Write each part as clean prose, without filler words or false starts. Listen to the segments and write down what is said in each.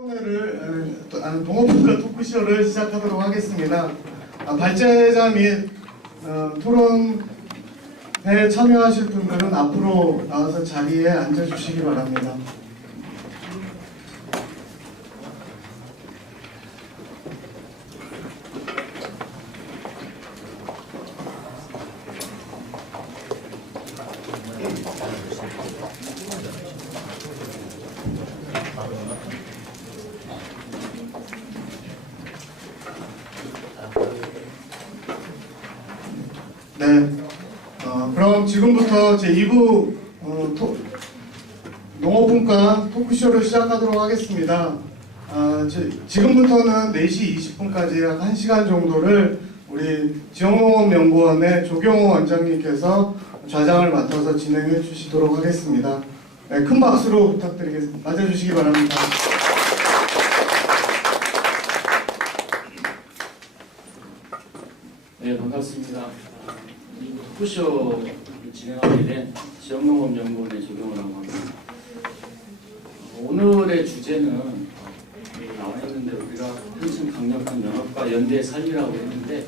오늘을 농업분과 토크쇼를 시작하도록 하겠습니다. 발제자 및 토론에 참여하실 분들은 앞으로 나와서 자리에 앉아주시기 바랍니다. 네, 그럼 지금부터 제2부 농업분과 토크쇼를 시작하도록 하겠습니다. 지금부터는 4시 20분까지 약 1시간 정도를 우리 지역농업연구원의 조경호 원장님께서 좌장을 맡아서 진행해 주시도록 하겠습니다. 네, 큰 박수로 부탁드리겠습니다. 맞아주시기 바랍니다. 네, 반갑습니다. 이 토크쇼를 진행하게 된 지역농업연구원의 조경호라고 합니다. 오늘의 주제는 나와 있는데 우리가 한층 강력한 연합과 연대의 삶이라고 했는데,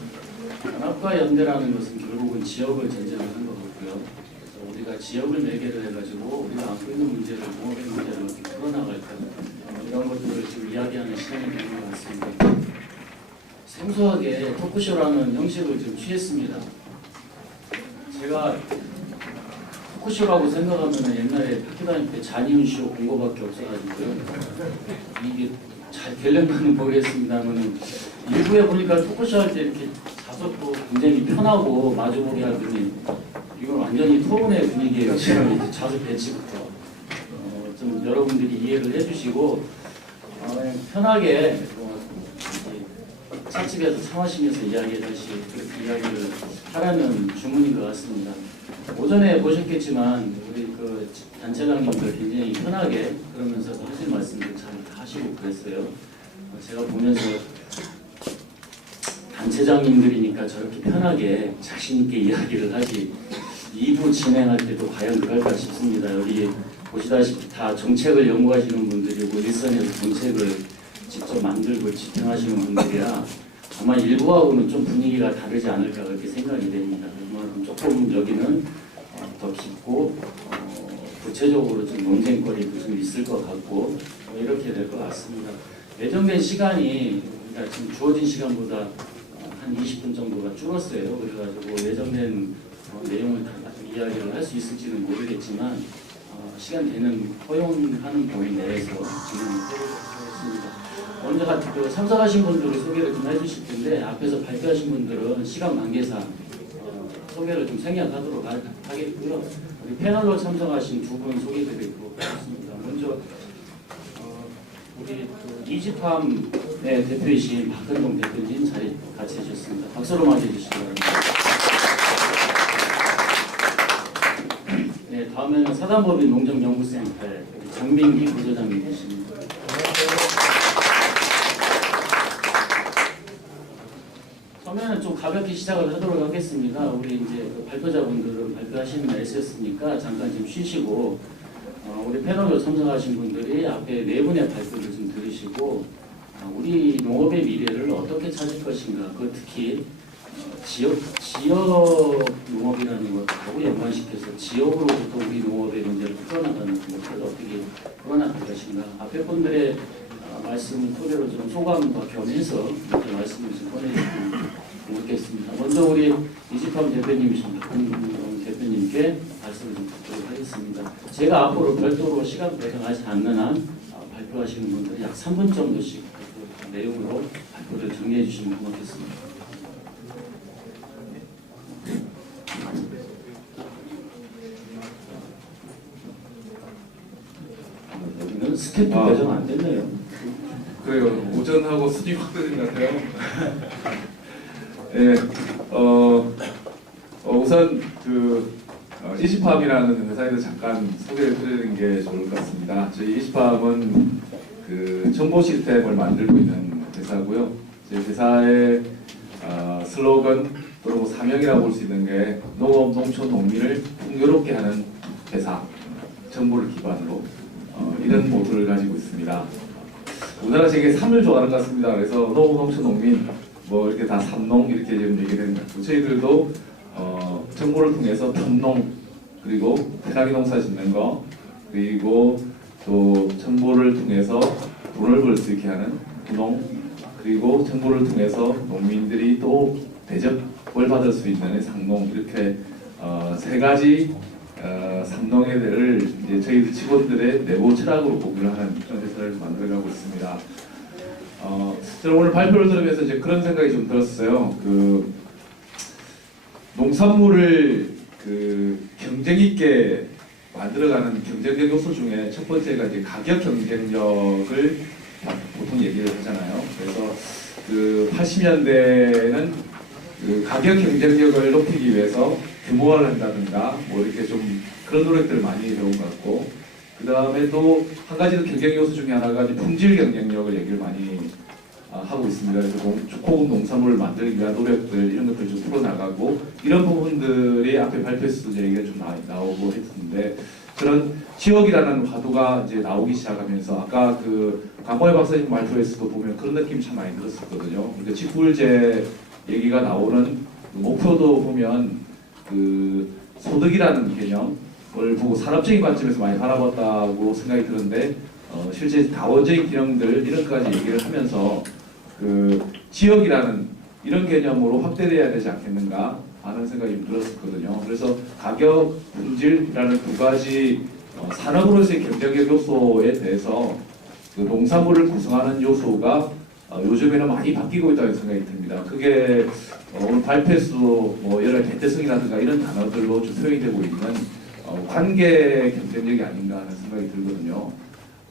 연합과 연대라는 것은 결국은 지역을 전제로 하는 것 같고요. 그래서 우리가 지역을 매개로 해가지고 우리가 안고 있는 문제를, 농업의 문제를 어떻게 풀어나갈까, 이런 것들을 좀 이야기하는 시간이 되는 것 같습니다. 생소하게 토크쇼라는 형식을 좀 취했습니다. 제가 토크쇼라고 생각하면 옛날에 학교 다닐 때 잔이윤 쇼 본 거밖에 없어가지고요. 이게 잘 될려면은 모르겠습니다만, 일부에 보니까 토크쇼 할 때 이렇게 자석도 굉장히 편하고 마주보게 하더니 이건 완전히 토론의 분위기예요. 지금 자석 배치부터 좀 여러분들이 이해를 해주시고 그냥 편하게 찻집에서 차 마시면서 이야기하듯이 그렇게 이야기를 하라는 주문인 것 같습니다. 오전에 보셨겠지만 우리 그 단체장님들 굉장히 편하게 그러면서 하실 말씀들 잘 하시고 그랬어요. 제가 보면서 단체장님들이니까 저렇게 편하게 자신있게 이야기를 하지 2부 진행할 때도 과연 그럴까 싶습니다. 여기 보시다시피 다 정책을 연구하시는 분들이고 일선에서 정책을 직접 만들고 집행하시는 분들이라 아마 일부하고는 좀 분위기가 다르지 않을까 그렇게 생각이 됩니다. 그러면 조금 여기는 더 깊고 구체적으로 좀 논쟁거리도 좀 있을 것 같고 이렇게 될 것 같습니다. 예정된 시간이 그러니까 지금 주어진 시간보다 한 20분 정도가 줄었어요. 그래가지고 예정된 내용을 다 이야기를 할 수 있을지는 모르겠지만 시간 되는 허용하는 범위 내에서 진행을 해보도록 하겠습니다. 먼저 참석하신 분들을 소개를 좀 해주실 텐데, 앞에서 발표하신 분들은 시간 관계상 소개를 좀 생략하도록 하겠고요. 우리 패널로 참석하신 두 분 소개드리도록 하겠습니다. 먼저 우리 이지팜의 대표이신 박근동 대표님 자리 같이 해주셨습니다. 박수로 맞이해 주시기 바랍니다. 네, 다음에는 사단법인 농정연구센터의 장민기 부소장님 계십니다. 처음에는 좀 가볍게 시작을 하도록 하겠습니다. 우리 이제 발표자분들은 발표하시는 날씨였으니까 잠깐 좀 쉬시고, 우리 패널로 참석하신 분들이 앞에 네 분의 발표를 좀 들으시고, 우리 농업의 미래를 어떻게 찾을 것인가, 그 특히 지역 농업이라는 것하고 연관시켜서 지역으로부터 우리 농업의 문제를 풀어나가는 것을 어떻게 풀어나갈 것인가, 앞에 분들의 말씀 토대로 좀 소감과 겸해서 이렇게 말씀을 좀 꺼내주시면 좋겠습니다. 먼저 우리 이지팜 대표님이신 박근동 대표님께 말씀을 좀 듣도록 하겠습니다. 제가 앞으로 별도로 시간 배정하지 않는 한 발표하시는 분들 약 3분 정도씩 그 내용으로 발표를 정리해 주시면 고맙겠습니다. 여기는 스케프 배정 안 됐네요. 그래요. 오전하고 수직 확대된 것 같아요. 예, 우선 이지팜이라는 회사에 대해서 잠깐 소개를 드리는 게 좋을 것 같습니다. 저희 이지팜은 그 정보 시스템을 만들고 있는 회사고요. 저희 회사의 슬로건 또는 사명이라고 볼 수 있는 게 농업, 농촌, 농민을 풍요롭게 하는 회사, 정보를 기반으로 이런 모토를 가지고 있습니다. 우리나라 세계 삼을 좋아하는 것 같습니다. 그래서 농업, 농촌, 농민 뭐 이렇게 다 삼농 이렇게 지금 얘기되는 것 같고 저희들도 정보를 통해서 탐농 그리고 편하게 농사 짓는 거 그리고 또 정보를 통해서 돈을 벌 수 있게 하는 부농 그리고 정보를 통해서 농민들이 또 대접을 받을 수 있는 상농 이렇게 세 가지 삼농회를 이제 저희 직원들의 내부 철학으로 공유를 하는 그런 회사를 만들어가고 있습니다. 저는 오늘 발표를 들으면서 이제 그런 생각이 좀 들었어요. 그 농산물을 그 경쟁 있게 만들어가는 경쟁력 요소 중에 첫 번째가 이제 가격 경쟁력을 보통 얘기를 하잖아요. 그래서 그 80년대에는 그 가격 경쟁력을 높이기 위해서 규모화를 한다든가 뭐 이렇게 좀 그런 노력들을 많이 해온 것 같고 그 다음에 또 한 가지 경쟁 요소 중에 하나가 이제 품질 경쟁력을 얘기를 많이 하고 있습니다. 그래서 고급 농산물을 만들기 위한 노력들 이런 것들 좀 풀어나가고 이런 부분들이 앞에 발표에서도 이제 얘기가 좀 나오고 했는데 그런 지역이라는 화두가 이제 나오기 시작하면서 아까 그 강호애 박사님 발표에서도 보면 그런 느낌이 참 많이 들었었거든요. 그러니까 직불제 얘기가 나오는 목표도 보면 그 소득이라는 개념을 보고 산업적인 관점에서 많이 바라봤다고 생각이 드는데 실제 다원적인 기능들 이런 것까지 얘기를 하면서 그 지역이라는 이런 개념으로 확대돼야 되지 않겠는가 하는 생각이 좀 들었었거든요. 그래서 가격, 품질이라는 두 가지 산업으로서의 경쟁력 요소에 대해서 그 농산물을 구성하는 요소가 요즘에는 많이 바뀌고 있다는 생각이 듭니다. 그게 오늘 발표에서도 뭐 여러 대대성이라든가 이런 단어들로 좀 표현이 되고 있는 관계 경쟁력이 아닌가 하는 생각이 들거든요.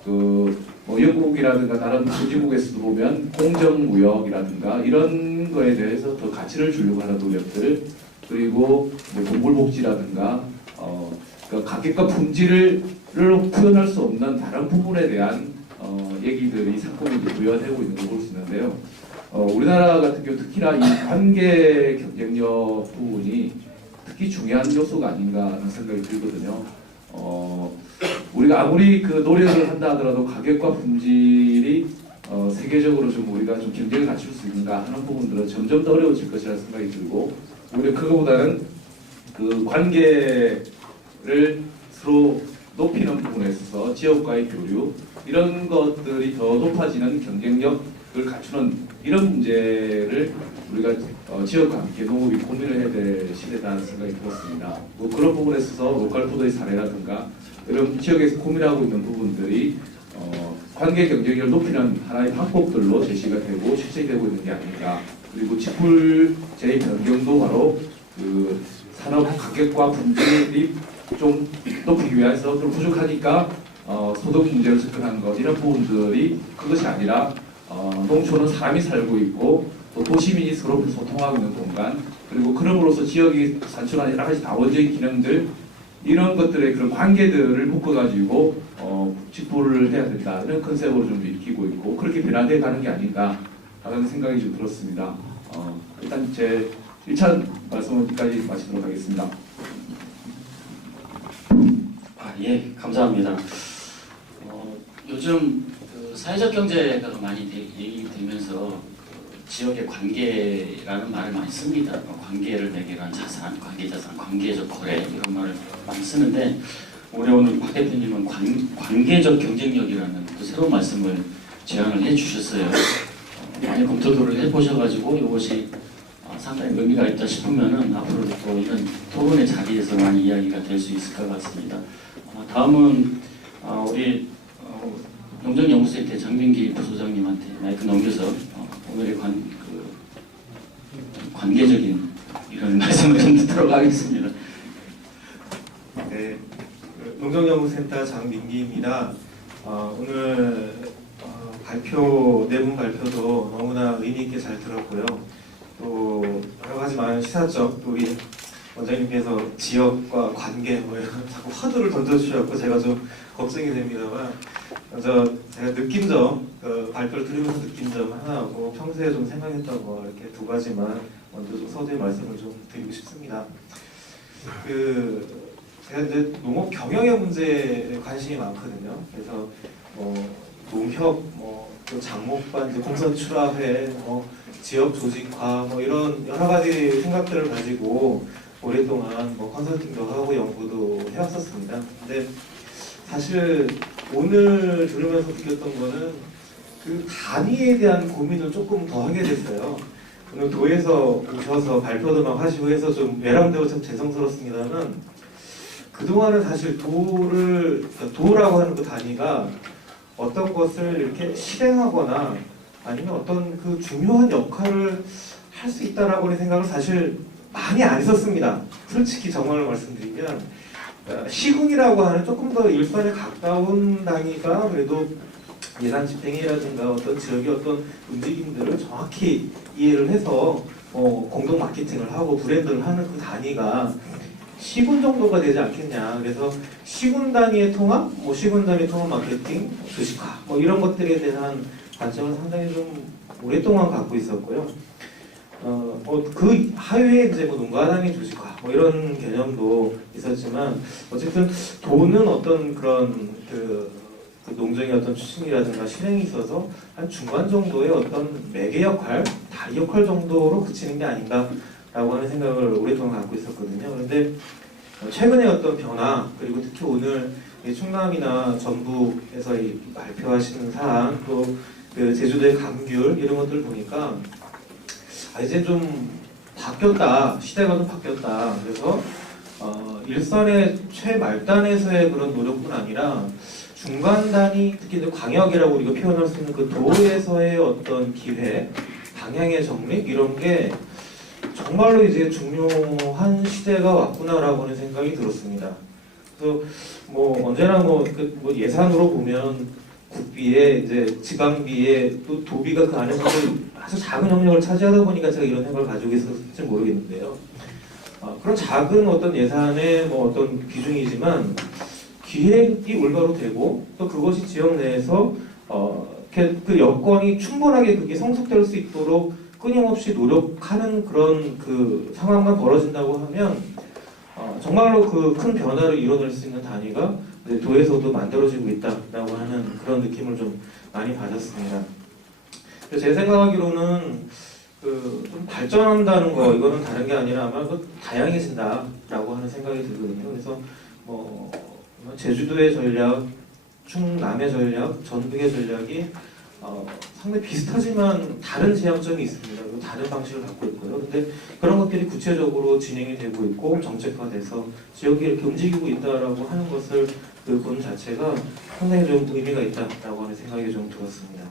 뭐 영국이라든가 다른 선진국에서도 보면 공정무역이라든가 이런 거에 대해서 더 가치를 주려고 하는 노력들 그리고 뭐 동물복지라든가 그러니까 가격과 품질을 표현할 수 없는 다른 부분에 대한 얘기들이 상품이 부여되고 있는 걸 볼 수 있는데요. 우리나라 같은 경우 특히나 이 관계 경쟁력 부분이 특히 중요한 요소가 아닌가 하는 생각이 들거든요. 우리가 아무리 그 노력을 한다 하더라도 가격과 품질이 세계적으로 좀 우리가 좀 경쟁을 갖출 수 있는가 하는 부분들은 점점 더 어려워질 것이라는 생각이 들고 오히려 그거보다는 그 관계를 서로 높이는 부분에 있어서 지역과의 교류 이런 것들이 더 높아지는 경쟁력을 갖추는 이런 문제를 우리가 지역과 함께 농업이 고민을 해야 될 시대라는 생각이 들었습니다. 뭐 그런 부분에 있어서 로컬푸드의 사례라든가 이런 지역에서 고민하고 있는 부분들이 관계 경쟁력을 높이는 하나의 방법들로 제시가 되고 실제되고 있는 게 아닌가. 그리고 직불제의 변경도 바로 그 산업 가격과 품질이 좀 높이기 위해서 좀 부족하니까 소득 문제를 접근하는 것 이런 부분들이 그것이 아니라 농촌은 사람이 살고 있고 또 도시민이 서로 소통하고 있는 공간 그리고 그럼으로써 지역이 산출하는 여러 가지 다원적인 기능들 이런 것들의 그런 관계들을 묶어가지고 직보를 해야 된다 이런 컨셉으로 좀 익히고 있고 그렇게 변화돼 가는 게 아닌가 하는 생각이 좀 들었습니다. 일단 제 1차 말씀은 여기까지 마치도록 하겠습니다. 예, 감사합니다. 요즘 그 사회적 경제가 많이 얘기되면서 지역의 관계라는 말을 많이 씁니다. 관계를 매개로 자산, 관계자산, 관계적 거래 이런 말을 많이 쓰는데 올해 오늘 박 대표님은 관계적 경쟁력이라는 또 새로운 말씀을 제안을 해주셨어요. 많이 검토를 해보셔가지고 이것이 상당히 의미가 있다 싶으면은 앞으로도 또 이런 토론의 자리에서 많이 이야기가 될 수 있을 것 같습니다. 다음은 우리 농정연구센터 장민기 부소장님한테 마이크 넘겨서 오늘의 관계적인 이런 말씀을 좀 듣도록 하겠습니다. 네, 농정연구센터 장민기입니다. 오늘 내분 발표도 너무나 의미 있게 잘 들었고요. 또 여러 가지 많은 시사적 또 우리 원장님께서 지역과 관계 뭐 이런 자꾸 화두를 던져주셔서 제가 좀 걱정이 됩니다만 먼저 제가 느낀 점 발표를 들으면서 느낀 점 하나하고 평소에 좀 생각했던 거 이렇게 두 가지만 먼저 좀 서두에 말씀을 좀 드리고 싶습니다. 제가 이제 농업 경영의 문제에 관심이 많거든요. 그래서 농협, 또 장목반, 이제 공선출하회, 지역 조직화, 이런 여러 가지 생각들을 가지고 오랫동안 컨설팅도 하고 연구도 해왔었습니다. 근데 사실 오늘 들으면서 느꼈던 거는 그 단위에 대한 고민을 조금 더 하게 됐어요. 오늘 도에서 오셔서 발표도 막 하시고 해서 좀 외람되고 참 죄송스럽습니다만, 그동안은 사실 도라고 하는 그 단위가 어떤 것을 이렇게 실행하거나 아니면 어떤 그 중요한 역할을 할 수 있다라고는 생각을 사실 많이 안 했었습니다. 솔직히 정말로 말씀드리면 시군이라고 하는 조금 더 일선에 가까운 단위가 그래도 예산 집행이라든가 어떤 지역의 어떤 움직임들을 정확히 이해를 해서 공동 마케팅을 하고 브랜드를 하는 그 단위가 시군 정도가 되지 않겠냐. 그래서 시군 단위의 통합, 시군 단위 통합 마케팅, 주식화 이런 것들에 대한 관점을 상당히 좀 오랫동안 갖고 있었고요. 그 하위에 이제 농가 단위 주식화 이런 개념도 있었지만 어쨌든 도는 어떤 그런 그 농정의 어떤 추진이라든가 실행이 있어서 한 중간 정도의 어떤 매개 역할, 다리 역할 정도로 그치는 게 아닌가라고 하는 생각을 오랫동안 갖고 있었거든요. 그런데 최근에 어떤 변화, 그리고 특히 오늘 충남이나 전북에서 발표하시는 사안, 또 그 제주도의 감귤 이런 것들 보니까 이제 좀 바뀌었다, 시대가 좀 바뀌었다. 그래서 일선의 최말단에서의 그런 노력뿐 아니라 중간 단위, 특히 이제 광역이라고 우리가 표현할 수 있는 그 도에서의 어떤 기회, 방향의 정립 이런 게 정말로 이제 중요한 시대가 왔구나라고 하는 생각이 들었습니다. 그래서 언제나 예산으로 보면 국비에 이제 지방비에 또 도비가 그 안에서 아주 작은 영역을 차지하다 보니까 제가 이런 생각을 가지고 있었을지 모르겠는데요. 그런 작은 어떤 예산의 어떤 비중이지만 기획이 올바로 되고 또 그것이 지역 내에서 그 여건이 충분하게 그게 성숙될 수 있도록 끊임없이 노력하는 그런 그 상황만 벌어진다고 하면 정말로 그 큰 변화를 이뤄낼 수 있는 단위가 도에서도 만들어지고 있다라고 하는 그런 느낌을 좀 많이 받았습니다. 제 생각하기로는 좀 발전한다는 거 이거는 다른 게 아니라 아마 다양해진다라고 하는 생각이 들거든요. 그래서 제주도의 전략, 충남의 전략, 전북의 전략이 상당히 비슷하지만 다른 지향점이 있습니다. 그리고 다른 방식을 갖고 있고요. 근데 그런 것들이 구체적으로 진행이 되고 있고 정책화돼서 지역이 이렇게 움직이고 있다라고 하는 것을 본 자체가 상당히 좀 의미가 있다라고 하는 생각이 좀 들었습니다.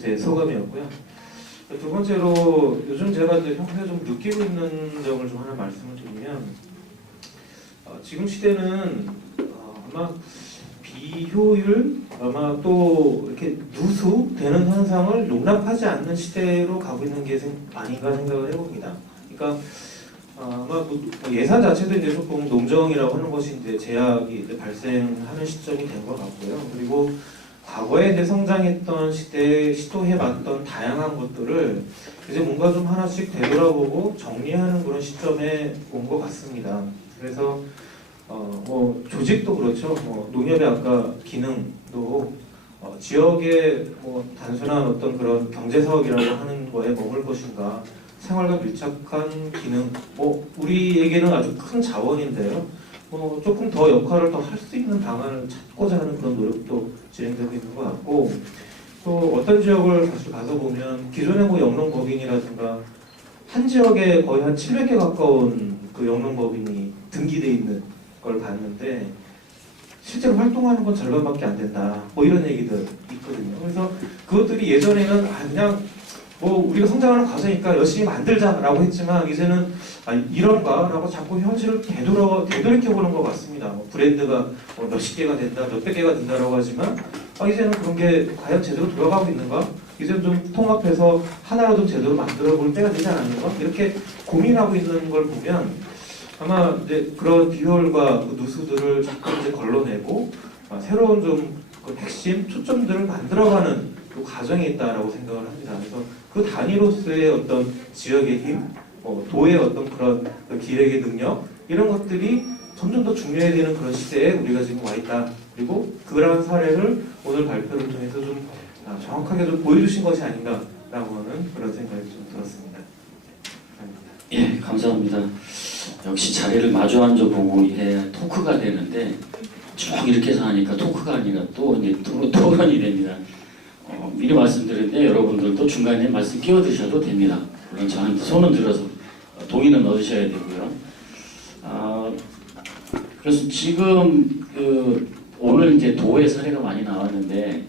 제 소감이었고요. 두 번째로 요즘 제가 평소에 좀 느끼고 있는 점을 좀 하나 말씀을 드리면 지금 시대는 아마 비효율, 아마 또 이렇게 누수되는 현상을 용납하지 않는 시대로 가고 있는 게 아닌가 생각을 해봅니다. 그러니까 아마 예산 자체도 이제 조금 농정이라고 하는 것이 이제 제약이 이제 발생하는 시점이 된 것 같고요. 그리고 과거에 이제 성장했던 시대에 시도해봤던 다양한 것들을 이제 뭔가 좀 하나씩 되돌아보고 정리하는 그런 시점에 온 것 같습니다. 그래서 조직도 그렇죠. 농협의 아까 기능도 지역의 단순한 어떤 그런 경제 사업이라고 하는 거에 머물 것인가, 생활과 밀착한 기능, 우리에게는 아주 큰 자원인데요. 조금 더 역할을 더 할 수 있는 방안을 찾고자 하는 그런 노력도 진행되고 있는 것 같고, 또 어떤 지역을 사실 가서 보면 기존의 영농법인이라든가 한 지역에 거의 한 700개 가까운 그 영농법인이 등기돼 있는 걸 봤는데 실제로 활동하는 건 절반밖에 안 된다. 이런 얘기들 있거든요. 그래서 그것들이 예전에는 그냥 우리가 성장하는 과정이니까 열심히 만들자라고 했지만 이제는 이런가라고 자꾸 현실을 되돌이켜보는 것 같습니다. 브랜드가 몇십 개가 된다, 몇백 개가 된다라고 하지만 이제는 그런 게 과연 제대로 돌아가고 있는가? 이제는 좀 통합해서 하나라도 제대로 만들어 볼 때가 되지 않았는가? 이렇게 고민하고 있는 걸 보면 아마 이제 그런 비효율과 그 누수들을 자꾸 이제 걸러내고 새로운 좀 그 핵심 초점들을 만들어가는 그 과정에 있다라고 생각을 합니다. 그래서 그 단위로서의 어떤 지역의 힘, 도의 어떤 그런 그 기획의 능력 이런 것들이 점점 더 중요해지는 그런 시대에 우리가 지금 와 있다. 그리고 그러한 사례를 오늘 발표를 통해서 좀 정확하게 좀 보여주신 것이 아닌가라고 하는 그런 생각이 좀 들었습니다. 감사합니다. 예, 감사합니다. 역시 자리를 마주 앉아보고 해야 토크가 되는데 쭉 이렇게 해서 하니까 토크가 아니라 또 이제 토론이 됩니다. 미리 말씀드렸는데 여러분들도 중간에 말씀 끼어드셔도 됩니다. 물론 저한테 손은 들어서 동의는 얻으셔야 되고요. 그래서 지금 오늘 이제 도의 사례가 많이 나왔는데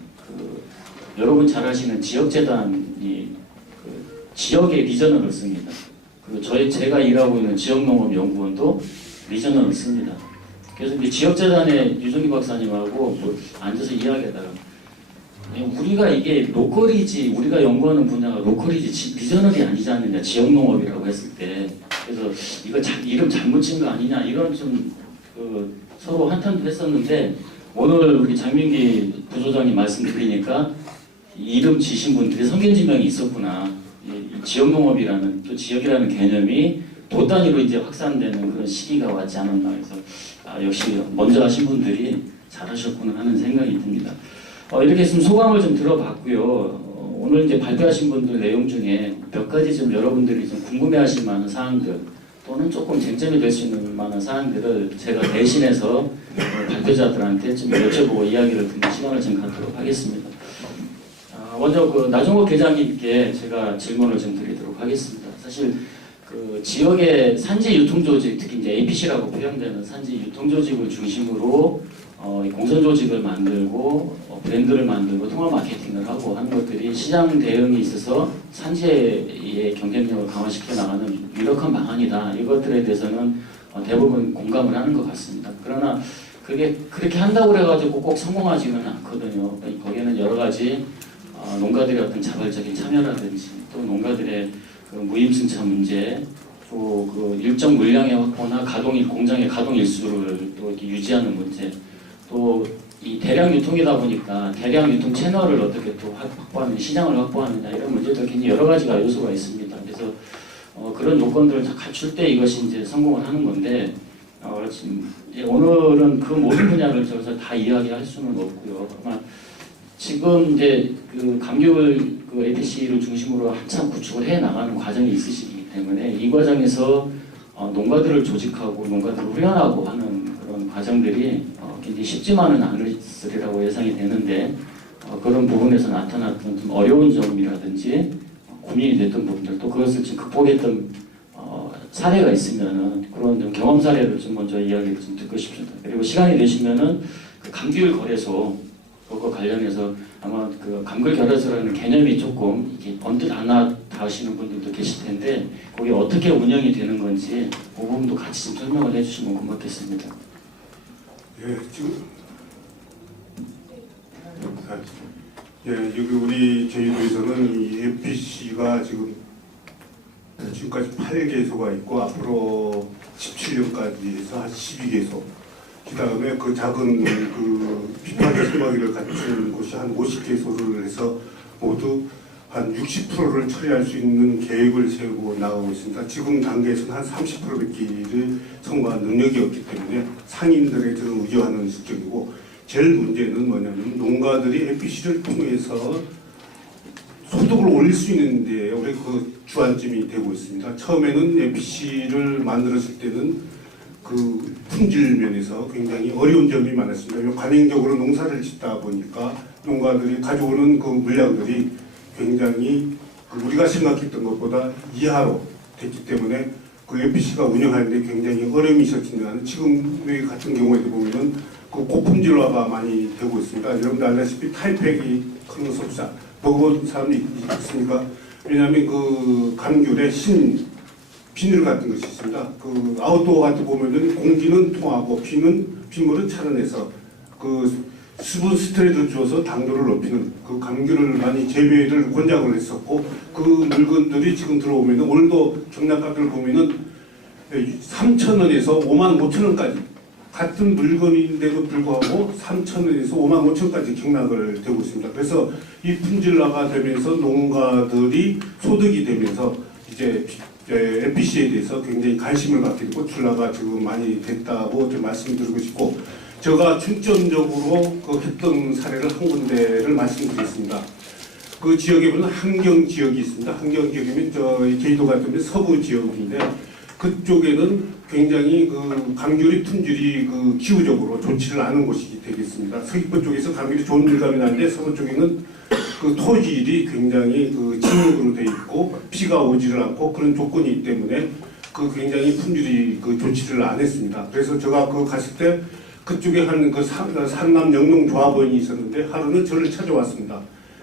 여러분 잘 아시는 지역재단이 지역의 리저널을 씁니다. 그리고 제가 일하고 있는 지역농업연구원도 리저널을 씁니다. 그래서 이제 지역재단의 유종기 박사님하고 뭐 앉아서 이야기하다가 우리가 이게 로컬이지, 우리가 연구하는 분야가 로컬이지 리저널이 아니지 않느냐, 지역농업이라고 했을 때. 그래서 이거 이름 잘못 진 거 아니냐, 이런 좀 서로 한탄도 했었는데 오늘 우리 장민기 부소장님 말씀 드리니까 이름 지신 분들이 성견지명이 있었구나. 이 지역농업이라는 또 지역이라는 개념이 도 단위로 이제 확산되는 그런 시기가 왔지 않았나 해서 역시 먼저 하신 분들이 잘하셨구나 하는 생각이 듭니다. 이렇게 했으면 소감을 좀 들어봤고요. 오늘 이제 발표하신 분들 내용 중에 몇 가지 좀 여러분들이 좀 궁금해하실 만한 사항들 또는 조금 쟁점이 될 수 있는 만한 사항들을 제가 대신해서 발표자들한테 좀 여쭤보고 이야기를 듣는 시간을 좀 갖도록 하겠습니다. 먼저 나종국 회장님께 제가 질문을 좀 드리도록 하겠습니다. 사실 지역의 산지 유통 조직, 특히 이제 APC라고 표현되는 산지 유통 조직을 중심으로 공선 조직을 만들고 브랜드를 만들고 통합 마케팅을 하고 하는 것들이 시장 대응이 있어서 산지의 경쟁력을 강화시켜 나가는 유력한 방안이다. 이것들에 대해서는 대부분 공감을 하는 것 같습니다. 그러나 그게 그렇게 한다고 해가지고 꼭 성공하지는 않거든요. 거기에는 여러 가지 농가들의 어떤 자발적인 참여라든지 또 농가들의 무임승차 문제, 또 일정 물량의 확보나 공장의 가동 일수를 또 이렇게 유지하는 문제, 또 이 대량 유통이다 보니까 대량 유통 채널을 어떻게 또 확보하는, 시장을 확보하느냐 이런 문제들 굉장히 여러 가지가 요소가 있습니다. 그래서 그런 요건들을 다 갖출 때 이것이 이제 성공을 하는 건데 지금 오늘은 그 모든 분야를 저기서 다 이야기할 수는 없고요. 아마 지금 이제 감귤 APC를 중심으로 한참 구축을 해 나가는 과정이 있으시기 때문에 이 과정에서 농가들을 조직하고 농가들을 후련하고 하는 그런 과정들이 굉장히 쉽지만은 않으리라고 예상이 되는데 그런 부분에서 나타났던 좀 어려운 점이라든지 고민이 됐던 부분들 또 그것을 지금 극복했던 사례가 있으면은 그런 좀 경험 사례를 좀 먼저 이야기를 좀 듣고 싶습니다. 그리고 시간이 되시면은 감귤 거래소 그것과 관련해서 아마 감귤 거래소라는 개념이 조금 이게 언뜻 안 와닿으시는 분들도 계실 텐데 거기 어떻게 운영이 되는 건지 그 부분도 같이 좀 설명을 해주시면 고맙겠습니다. 예, 지금 여기 우리 제주도에서는 이 FPC가 지금까지 8개소가 있고 앞으로 17년까지 해서 한 12개소. 그다음에 작은 비판적 소화기를 갖춘 곳이 한 50개소를 해서 모두 한 60%를 처리할 수 있는 계획을 세우고 나가고 있습니다. 지금 단계에서는 한 30%밖에 성공한 능력이 없기 때문에 상인들의 저는 우려하는 실정이고 제일 문제는 뭐냐면 농가들이 FPC를 통해서 소득을 올릴 수 있는 데 우리 주안점이 되고 있습니다. 처음에는 FPC를 만들었을 때는 품질 면에서 굉장히 어려운 점이 많았습니다. 관행적으로 농사를 짓다 보니까 농가들이 가져오는 물량들이 굉장히 우리가 생각했던 것보다 이하로 됐기 때문에 FPC가 운영하는데 굉장히 어려움이 있었지만 지금 같은 경우에도 보면은 고품질화가 많이 되고 있습니다. 여러분들 알다시피 타이팩이 큰 속사 먹어본 사람이 있습니까? 왜냐하면 감귤에 비늘 같은 것이 있습니다. 아웃도어 같은 보면은 공기는 통하고 빗물은 차단해서 수분 스트레스를 주어서 당도를 높이는 감귤을 많이 재배를 권장을 했었고 물건들이 지금 들어오면은 오늘도 경락가들 보면은 3,000원에서 55,000원까지 같은 물건인데도 불구하고 3,000원에서 55,000원까지 경락을 되고 있습니다. 그래서 이 품질화가 되면서 농가들이 소득이 되면서 이제 NPC에 대해서 굉장히 관심을 갖게 되고 출라가 지금 많이 됐다고 좀 말씀드리고 싶고, 제가 중점적으로 그 했던 사례를 한 군데를 말씀드리겠습니다. 그 지역에 보면 한경 지역이 있습니다. 한경 지역이면 저희 제주도 같은 서부 지역인데, 그쪽에는 굉장히 그 강귤이 품질이 그 기후적으로 좋지를 않은 곳이 되겠습니다. 서귀포 쪽에서 강귤이 좋은 물감이 나는데 서부 쪽에는 그 토질이 굉장히 그 진흙으로 돼 있고 비가 오지를 않고 그런 조건이 있기 때문에 그 굉장히 품질이 그 좋지를 않았습니다. 그래서 제가 그 갔을 때 그쪽에 한 그 산남 영농조합원이 있었는데 하루는 저를 찾아왔습니다.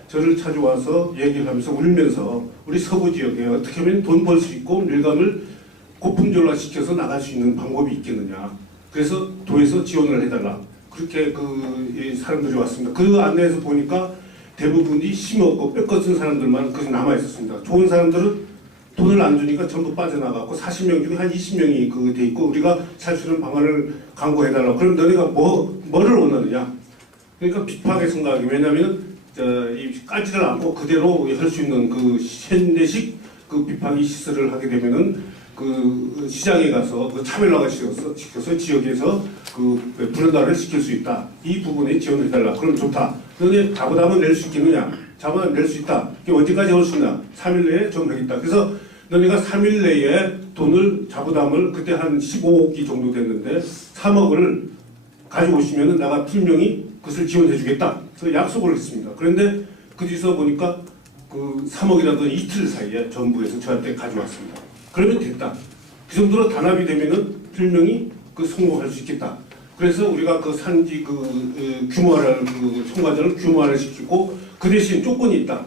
저를 찾아와서 얘기를 하면서 울면서 우리 서부 지역에 어떻게 하면 돈 벌 수 있고 밀감을 고품질화시켜서 나갈 수 있는 방법이 있겠느냐. 그래서 도에서 지원을 해달라. 그렇게 그 사람들이 왔습니다. 그 안내에서 보니까 대부분이 힘이 없고 뼈 뻗은 사람들만 거기 남아 있었습니다. 좋은 사람들은 돈을 안 주니까 전부 빠져나갔고 40명 중에 한 20명이 그 돼 있고 우리가 살 수 있는 방안을 강구해달라. 그럼 너네가 뭐를 원하느냐? 그러니까 비판의 생각이, 왜냐하면 이 까지를 않고 그대로 할 수 있는 그 현대식 그 비판기 시설을 하게 되면은 그 시장에 가서 그 차별화가 시켜서 지역에서 그 불안화를 시킬 수 있다. 이 부분에 지원을 해달라. 그럼 좋다. 너네 자부담을 낼 수 있겠느냐? 자부담을 낼 수 있다. 이게 언제까지 할 수 있나? 3일 내에 좀 하겠다. 그래서 너네가 3일 내에 돈을 자부담을 그때 한 15억이 정도 됐는데 3억을 가져오시면은 내가 분명히 그것을 지원해 주겠다. 그래서 약속을 했습니다. 그런데 그 뒤에서 보니까 그 3억이라도 이틀 사이에 정부에서 저한테 가져왔습니다. 그러면 됐다. 그 정도로 단합이 되면은 분명히 그 성공할 수 있겠다. 그래서 우리가 그 산지 규모화를 그 총과정을 규모화를 시키고 그 대신 조건이 있다.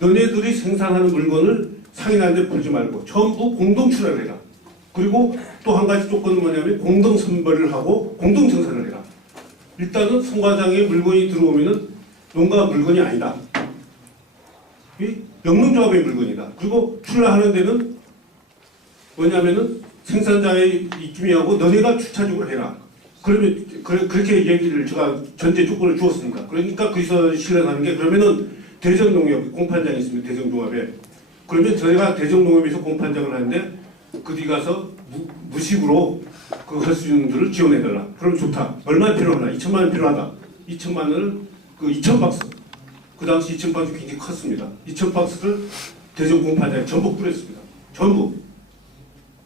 너네들이 생산하는 물건을 상인한테 팔지 말고 전부 공동 출하를 해라. 그리고 또 한 가지 조건은 뭐냐면 공동 선별을 하고 공동 생산을 해라. 일단은 송과장에 물건이 들어오면은 농가 물건이 아니다. 이 영농조합의 물건이다. 그리고 출하하는 데는 뭐냐면은 생산자의 입김이하고 너네가 주차적으로 해라. 그러면 그렇게 얘기를 제가 전제 조건을 주었습니다. 그러니까 거기서 실행하는 게, 그러면은 대전농협 공판장이 있습니다. 대전농협에. 그러면 저희가 대전농협에서 공판장을 하는데 그 뒤 가서 무식으로 그 할 수 있는 분들을 지원해달라. 그럼 좋다. 얼마 필요하나? 2천만 원 필요하다. 2천만 원을 그 2,000박스. 그 당시 2,000박스 굉장히 컸습니다. 2,000박스를 대전 공판장에 전부 뿌렸습니다. 전부.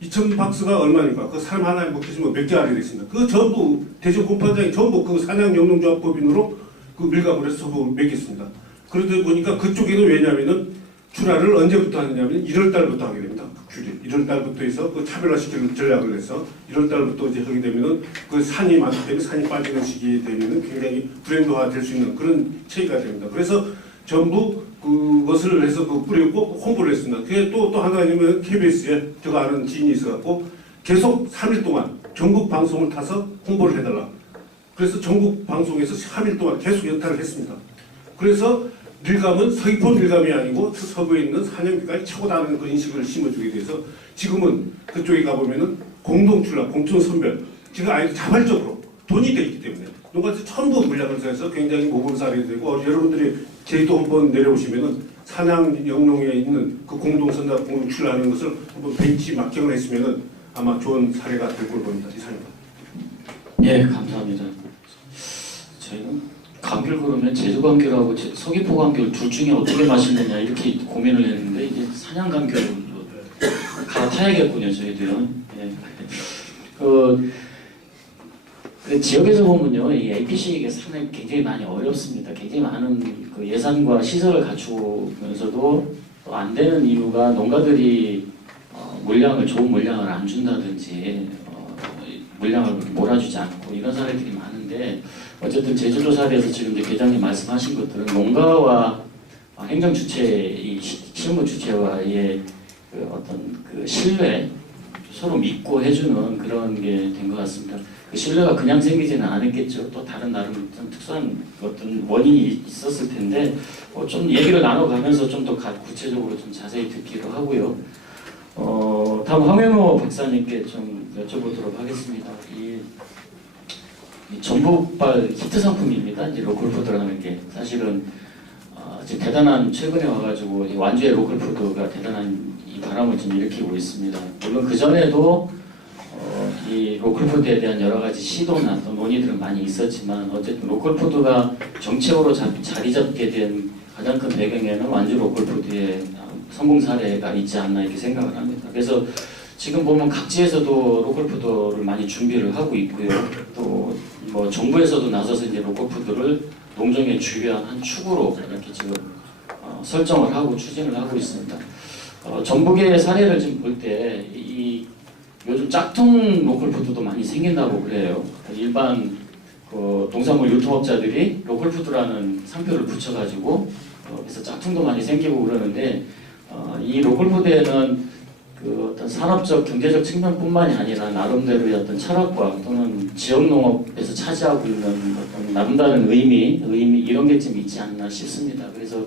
2,000박스가 얼마니까? 그 사람 하나에 먹히시면 몇 개알이 됐습니다. 그 전부 대전 공판장이 전부 그 산양영농조합법인으로 그 밀감을 해서 전부 매겼습니다. 그러다 보니까 그쪽에는 왜냐면은 출하를 언제부터 하느냐면 1월달부터 하게 됩니다. 그 귤이 1월달부터 해서 그 차별화시키는 전략을 해서 1월달부터 이제 하게 되면은 그 산이 많기 때문에 산이 빠지는 시기에 되면은 굉장히 브랜드화 될 수 있는 그런 체계가 됩니다. 그래서 전부 그것을 해서 그 뿌리고 홍보를 했습니다. 그게 또 하나 아니면 KBS에 제가 아는 지인이 있어갖고 계속 3일 동안 전국 방송을 타서 홍보를 해달라. 그래서 전국 방송에서 3일 동안 계속 연타를 했습니다. 그래서 밀감은 서귀포 밀감이 아니고 서부에 있는 산영비까지 최고다는 그 인식을 심어주게 돼서 지금은 그쪽에 가보면은 공동 출하, 공동 선별, 지금 아예 자발적으로 돈이 돼 있기 때문에 농가에서 전부 물량을 해서 굉장히 모범사례가 되고, 여러분들이 제주도 한번 내려오시면은 산양 영농에 있는 그 공동 선답, 공동 출하하는 것을 한번 벤치 막경을 했으면은 아마 좋은 사례가 될 걸 봅니다. 이상입니다. 예, 감사합니다. 저희는 감귤 그러면 제주 감귤하고 서귀포 감귤 둘 중에 어떻게 맛있느냐 이렇게 고민을 했는데 이제 산양 감귤로 갈아타야겠군요, 저희도요. 예. 그 지역에서 보면요, 이 APC에게 상당히 굉장히 많이 어렵습니다. 굉장히 많은 그 예산과 시설을 갖추면서도 또 안 되는 이유가 농가들이 좋은 물량을 안 준다든지 물량을 몰아주지 않고 이런 사례들이 많은데, 어쨌든 제주도사에서 지금 이제 계장님 말씀하신 것들은 농가와 행정 주체, 이 실무 주체와의 그 어떤 그 신뢰, 서로 믿고 해주는 그런 게 된 것 같습니다. 그 신뢰가 그냥 생기지는 않았겠죠. 또 다른 나름 좀 특수한 어떤 원인이 있었을 텐데 좀 얘기를 나눠가면서 좀 더 구체적으로 좀 자세히 듣기로 하고요. 다음 황현호 박사님께 좀 여쭤보도록 하겠습니다. 이 전북발 히트 상품입니다. 이제 로컬푸드라는 게 사실은 지금 대단한 최근에 와가지고 이 완주의 로컬푸드가 대단한 이 바람을 좀 일으키고 있습니다. 물론 그 전에도 이 로컬푸드에 대한 여러 가지 시도나 또 논의들은 많이 있었지만 어쨌든 로컬푸드가 정책으로 자리 잡게 된 가장 큰 배경에는 완주 로컬푸드의 성공 사례가 있지 않나 이렇게 생각을 합니다. 그래서 지금 보면 각지에서도 로컬푸드를 많이 준비를 하고 있고요. 또 뭐 정부에서도 나서서 이제 로컬푸드를 농정의 주요한 한 축으로 이렇게 지금 설정을 하고 추진을 하고 있습니다. 전북의 사례를 지금 볼 때 이 요즘 짝퉁 로컬푸드도 많이 생긴다고 그래요. 일반 그 농산물 유통업자들이 로컬푸드라는 상표를 붙여가지고 그래서 짝퉁도 많이 생기고 그러는데 이 로컬푸드에는 그 어떤 산업적 경제적 측면뿐만이 아니라 나름대로의 어떤 철학과 또는 지역 농업에서 차지하고 있는 어떤 남다른 의미 이런 게 좀 있지 않나 싶습니다. 그래서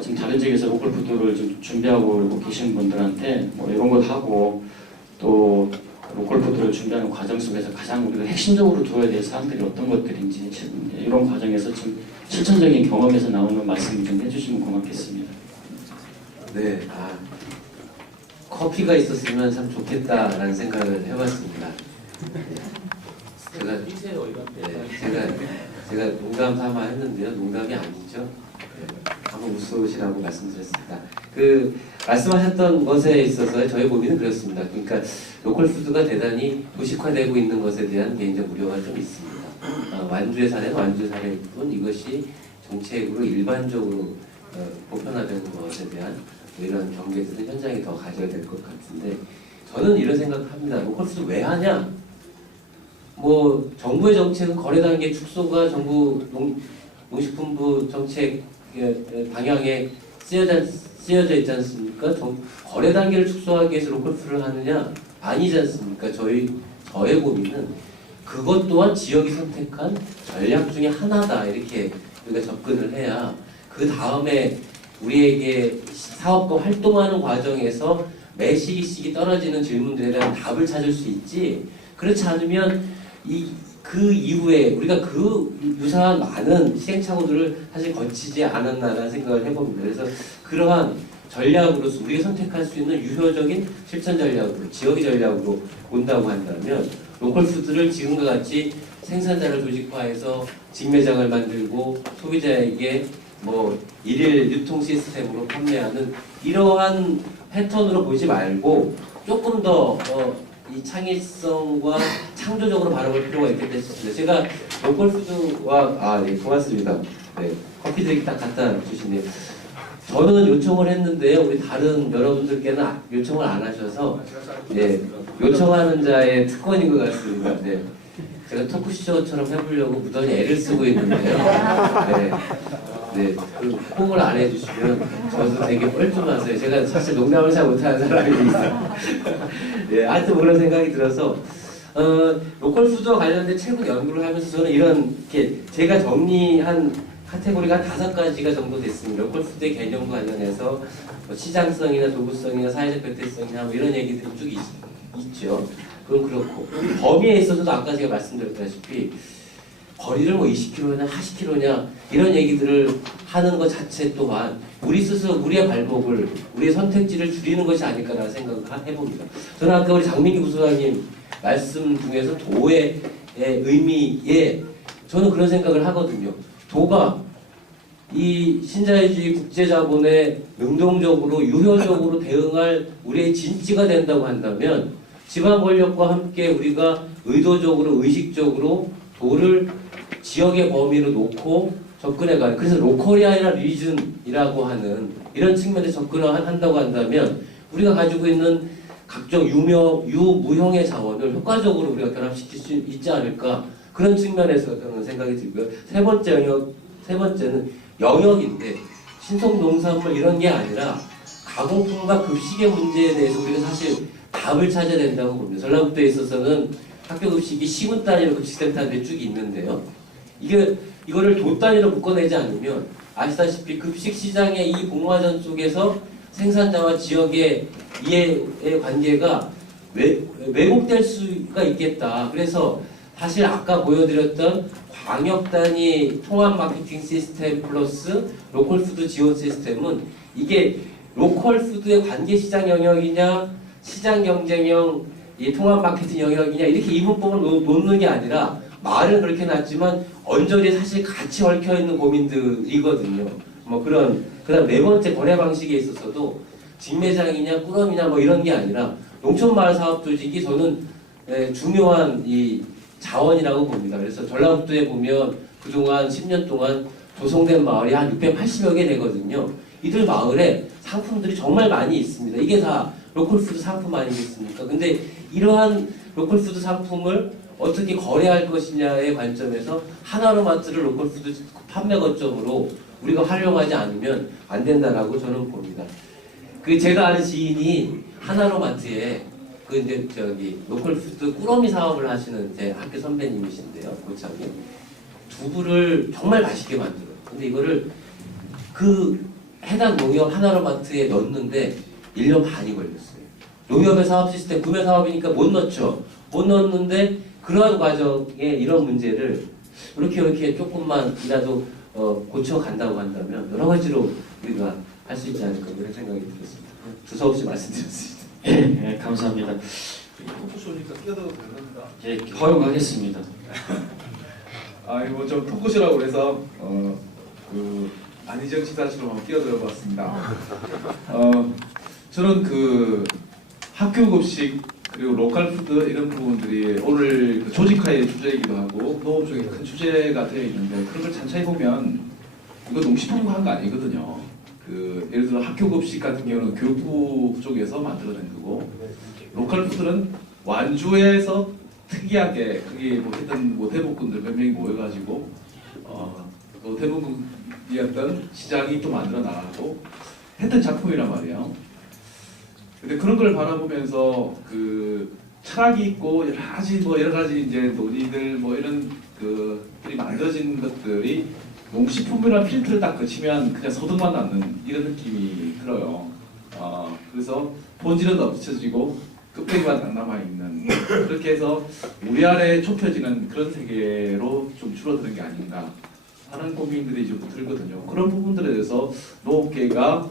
지금 다른 지역에서 로컬푸드를 좀 준비하고 계신 분들한테 뭐 이런 것 하고 또 로컬푸드를 준비하는 과정 속에서 가장 우리가 핵심적으로 두어야 될 사항들이 어떤 것들인지 이런 과정에서 좀 실천적인 경험에서 나오는 말씀을 좀 해주시면 고맙겠습니다. 네, 커피가 있었으면 참 좋겠다라는 생각을 해봤습니다. 제가 농담 삼아 했는데요, 농담이 아니죠. 한번 웃으시라고 말씀드렸습니다. 그 말씀하셨던 것에 있어서 저희 고민은 그렇습니다. 그러니까 로컬푸드가 대단히 무식화되고 있는 것에 대한 개인적 우려가 좀 있습니다. 완주의 사례는 완주의 사례일 뿐 이것이 정책으로 일반적으로 보편화되는 것에 대한 이런 경계들은 현장에 더 가져야 될 것 같은데 저는 이런 생각을 합니다. 로컬푸드 왜 하냐? 뭐 정부의 정책은 거래 단계 축소가 정부 농식품부 정책 방향에 쓰여져 있지 않습니까? 거래 단계를 축소하기 위해서 로컬푸드를 하느냐? 아니지 않습니까? 저의 고민은 그것 또한 지역이 선택한 전략 중에 하나다 이렇게 우리가 접근을 해야 그 다음에 우리에게 사업과 활동하는 과정에서 매 시기씩이 떨어지는 질문들에 대한 답을 찾을 수 있지. 그렇지 않으면 그 이후에 우리가 그 유사한 많은 시행착오들을 사실 거치지 않았나라는 생각을 해봅니다. 그래서 그러한 전략으로서 우리가 선택할 수 있는 유효적인 실천 전략으로, 지역의 전략으로 본다고 한다면 로컬푸드를 지금과 같이 생산자를 조직화해서 직매장을 만들고 소비자에게 뭐 일일 유통 시스템으로 판매하는 이러한 패턴으로 보지 말고 조금 더 이 창의성과 창조적으로 바라볼 필요가 있겠다 싶습니다. 제가 로컬푸드와 네, 고맙습니다. 네, 커피 드링 딱 갖다 주시네요. 저는 요청을 했는데요. 우리 다른 여러분들께는 요청을 안 하셔서 네, 요청하는 자의 특권인 것 같습니다. 네. 제가 토크쇼처럼 해보려고 무던히 애를 쓰고 있는데요. 네, 그 호응을 안 해주시면 저도 되게 뻘쭘하세요. 제가 사실 농담을 잘 못하는 사람이 있어요. 네, 하여튼 그런 생각이 들어서 로컬푸드와 관련된 최근 연구를 하면서 저는 이렇게 제가 정리한 카테고리가 5가지가 정도 됐습니다. 로컬푸드의 개념과 관련해서 뭐 시장성이나 도구성이나 사회적 배태성이나 뭐 이런 얘기들이 쭉 있죠. 그건 그렇고 범위에 있어서도 아까 제가 말씀드렸다시피 거리를 뭐 20km냐 40km냐 이런 얘기들을 하는 것 자체 또한 우리 스스로 우리의 발목을 우리의 선택지를 줄이는 것이 아닐까라는 생각을 해봅니다. 저는 아까 우리 장민기 부소장님 말씀 중에서 도의 의미에 저는 그런 생각을 하거든요. 도가 이 신자유주의 국제자본에 능동적으로 유효적으로 대응할 우리의 진지가 된다고 한다면 지방 권력과 함께 우리가 의도적으로 의식적으로 도를 지역의 범위로 놓고 접근해가는 그래서 로컬이 아니라 리즌이라고 하는 이런 측면에 접근을 한다고 한다면 우리가 가지고 있는 각종 유무형의 자원을 효과적으로 우리가 결합시킬 수 있지 않을까 그런 측면에서 저는 생각이 들고요. 세 번째는 영역인데 신성농산물 이런 게 아니라 가공품과 급식의 문제에 대해서 우리가 사실 답을 찾아야 된다고 봅니다. 전라북도에 있어서는 학교 급식이 시군 단위로 급식센터들이 쭉 있는데요. 이거를 도 단위로 묶어내지 않으면 아시다시피 급식 시장의 이 공모전 속에서 생산자와 지역의 이해의 관계가 왜곡될 수가 있겠다. 그래서 사실 아까 보여드렸던 광역 단위 통합 마케팅 시스템 플러스 로컬 푸드 지원 시스템은 이게 로컬 푸드의 관계 시장 영역이냐 시장 경쟁형 이 통합 마케팅 영역이냐 이렇게 이분법을 놓는 게 아니라 말은 그렇게 놨지만 언저리에 사실 같이 얽혀 있는 고민들이거든요. 뭐 그다음 네 번째 거래 방식에 있어서도 직매장이냐 꾸러미냐 뭐 이런 게 아니라 농촌마을 사업 조직이 저는 중요한 이 자원이라고 봅니다. 그래서 전라북도에 보면 그동안 10년 동안 조성된 마을이 한 680여 개 되거든요. 이들 마을에 상품들이 정말 많이 있습니다. 이게 다 로컬푸드 상품 아니겠습니까? 근데 이러한 로컬푸드 상품을 어떻게 거래할 것이냐의 관점에서 하나로마트를 로컬푸드 판매 거점으로 우리가 활용하지 않으면 안 된다라고 저는 봅니다. 그 제가 아는 지인이 하나로마트에 그 이제 저기 로컬푸드 꾸러미 사업을 하시는 제 학교 선배님이신데요, 고창님. 두부를 정말 맛있게 만들어요. 근데 이거를 그 해당 농협 하나로마트에 넣는데 1년 반이 걸렸어요. 농협의 사업 시스템 구매 사업이니까 못 넣죠. 못 넣었는데 그러한 과정에 이런 문제를 이렇게 조금만이라도 고쳐간다고 한다면 여러 가지로 우리가 할 수 있지 않을까 그런 생각이 들었습니다. 두서없이 말씀드렸습니다. 네, 감사합니다. 토크쇼 오니까 끼어들어도 되는가? 예, 허용하겠습니다. 이거 좀 토크쇼라고 그래서 그 안희정 시사처럼 한번 끼어들어봤습니다. 저는 그 학교 급식 그리고 로컬 푸드 이런 부분들이 오늘 그 조직화의 주제이기도 하고 농업 쪽에 큰 주제가 되어 있는데 그런 걸 찬찬히 보면 이거 농식품부 한 거 아니거든요. 그 예를 들어 학교 급식 같은 경우는 교육부 쪽에서 만들어낸 거고 로컬 푸드는 완주에서 특이하게 그게 뭐 했던 뭐 대복군들 몇 명이 모여가지고 또 대복군이었던 시장이 또 만들어 나가고 했던 작품이란 말이에요. 근데 그런 걸 바라보면서 그 철학이 있고 여러 가지 이제 논의들 뭐 이런 그들이 만들어진 것들이 농식품이라는 필터를 딱 거치면 그냥 소득만 남는 이런 느낌이 들어요. 그래서 본질은 없어지고 껍데기만 딱 남아있는 그렇게 해서 우리 아래 좁혀지는 그런 세계로 좀 줄어드는 게 아닌가 하는 고민들이 좀 들거든요. 그런 부분들에 대해서 농업계가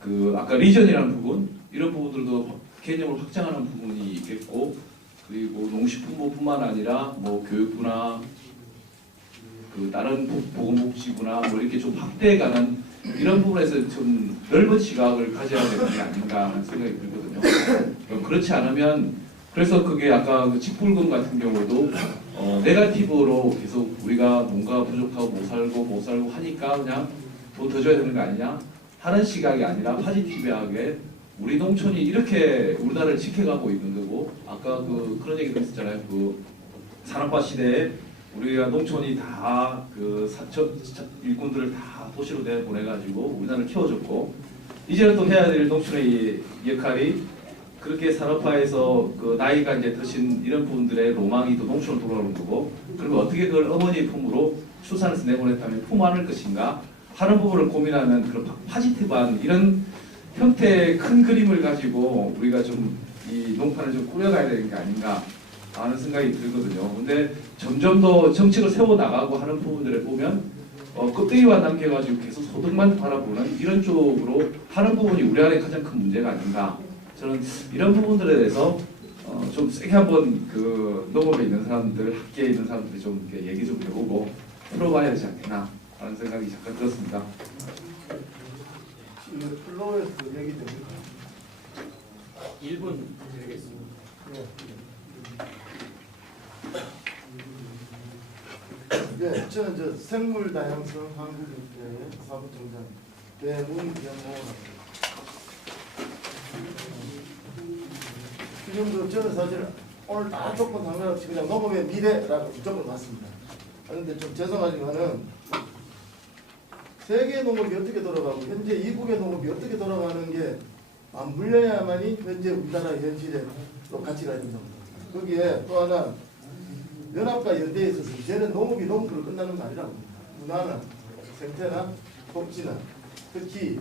그 아까 리전이라는 부분 이런 부분들도 개념을 확장하는 부분이 있겠고 그리고 농식품부뿐만 아니라 뭐 교육부나 그 다른 보건복지부나 뭐 이렇게 좀 확대해가는 이런 부분에서 좀 넓은 시각을 가져야 되는 게 아닌가 하는 생각이 들거든요. 그렇지 않으면 그래서 그게 아까 그 직불금 같은 경우도 네거티브로 계속 우리가 뭔가 부족하고 못 살고 하니까 그냥 돈 더 줘야 되는 거 아니냐 하는 시각이 아니라 포지티브하게 우리 농촌이 이렇게 우리나라를 지켜가고 있는 거고 아까 그런 얘기도 있었잖아요. 그 산업화 시대에 우리가 농촌이 다 그 일꾼들을 다 도시로 내보내가지고 우리나라를 키워줬고 이제는 또 해야 될 농촌의 역할이 그렇게 산업화해서 그 나이가 이제 드신 이런 분들의 로망이 또 농촌으로 돌아오는 거고 그리고 어떻게 그걸 어머니의 품으로 출산해서 내보냈다면 품 안을 것인가 하는 부분을 고민하는 그런 파지티브한 이런 형태의 큰 그림을 가지고 우리가 좀 이 농판을 좀 꾸려가야 되는 게 아닌가 하는 생각이 들거든요. 근데 점점 더 정책을 세워나가고 하는 부분들을 보면 껍데기만 남겨가지고 계속 소득만 바라보는 이런 쪽으로 하는 부분이 우리 안에 가장 큰 문제가 아닌가. 저는 이런 부분들에 대해서 좀 세게 한번 그 농업에 있는 사람들, 학계에 있는 사람들이 좀 이렇게 얘기 좀 해보고 풀어봐야 되지 않겠나 하는 생각이 잠깐 들었습니다. 플로에서 얘기 됩니까? 1분 드리겠습니다. 네, 저는 저 생물 다양성 한국인의 사무총장 배문경호입니다. 지금도 저는 사실 오늘 다 조건 상관없이 그냥 농업의 미래라고 무조건 봤습니다. 그런데 좀 죄송하지만은 세계 농업이 어떻게 돌아가고 현재 이국의 농업이 어떻게 돌아가는 게 안 물려야만이 현재 우리나라 현실에 또 가치가 있는 겁니다. 거기에 또 하나 연합과 연대에 있어서 이제는 농업이 농부로 끝나는 거 아니라고 봅니다. 문화나 생태나 복지나 특히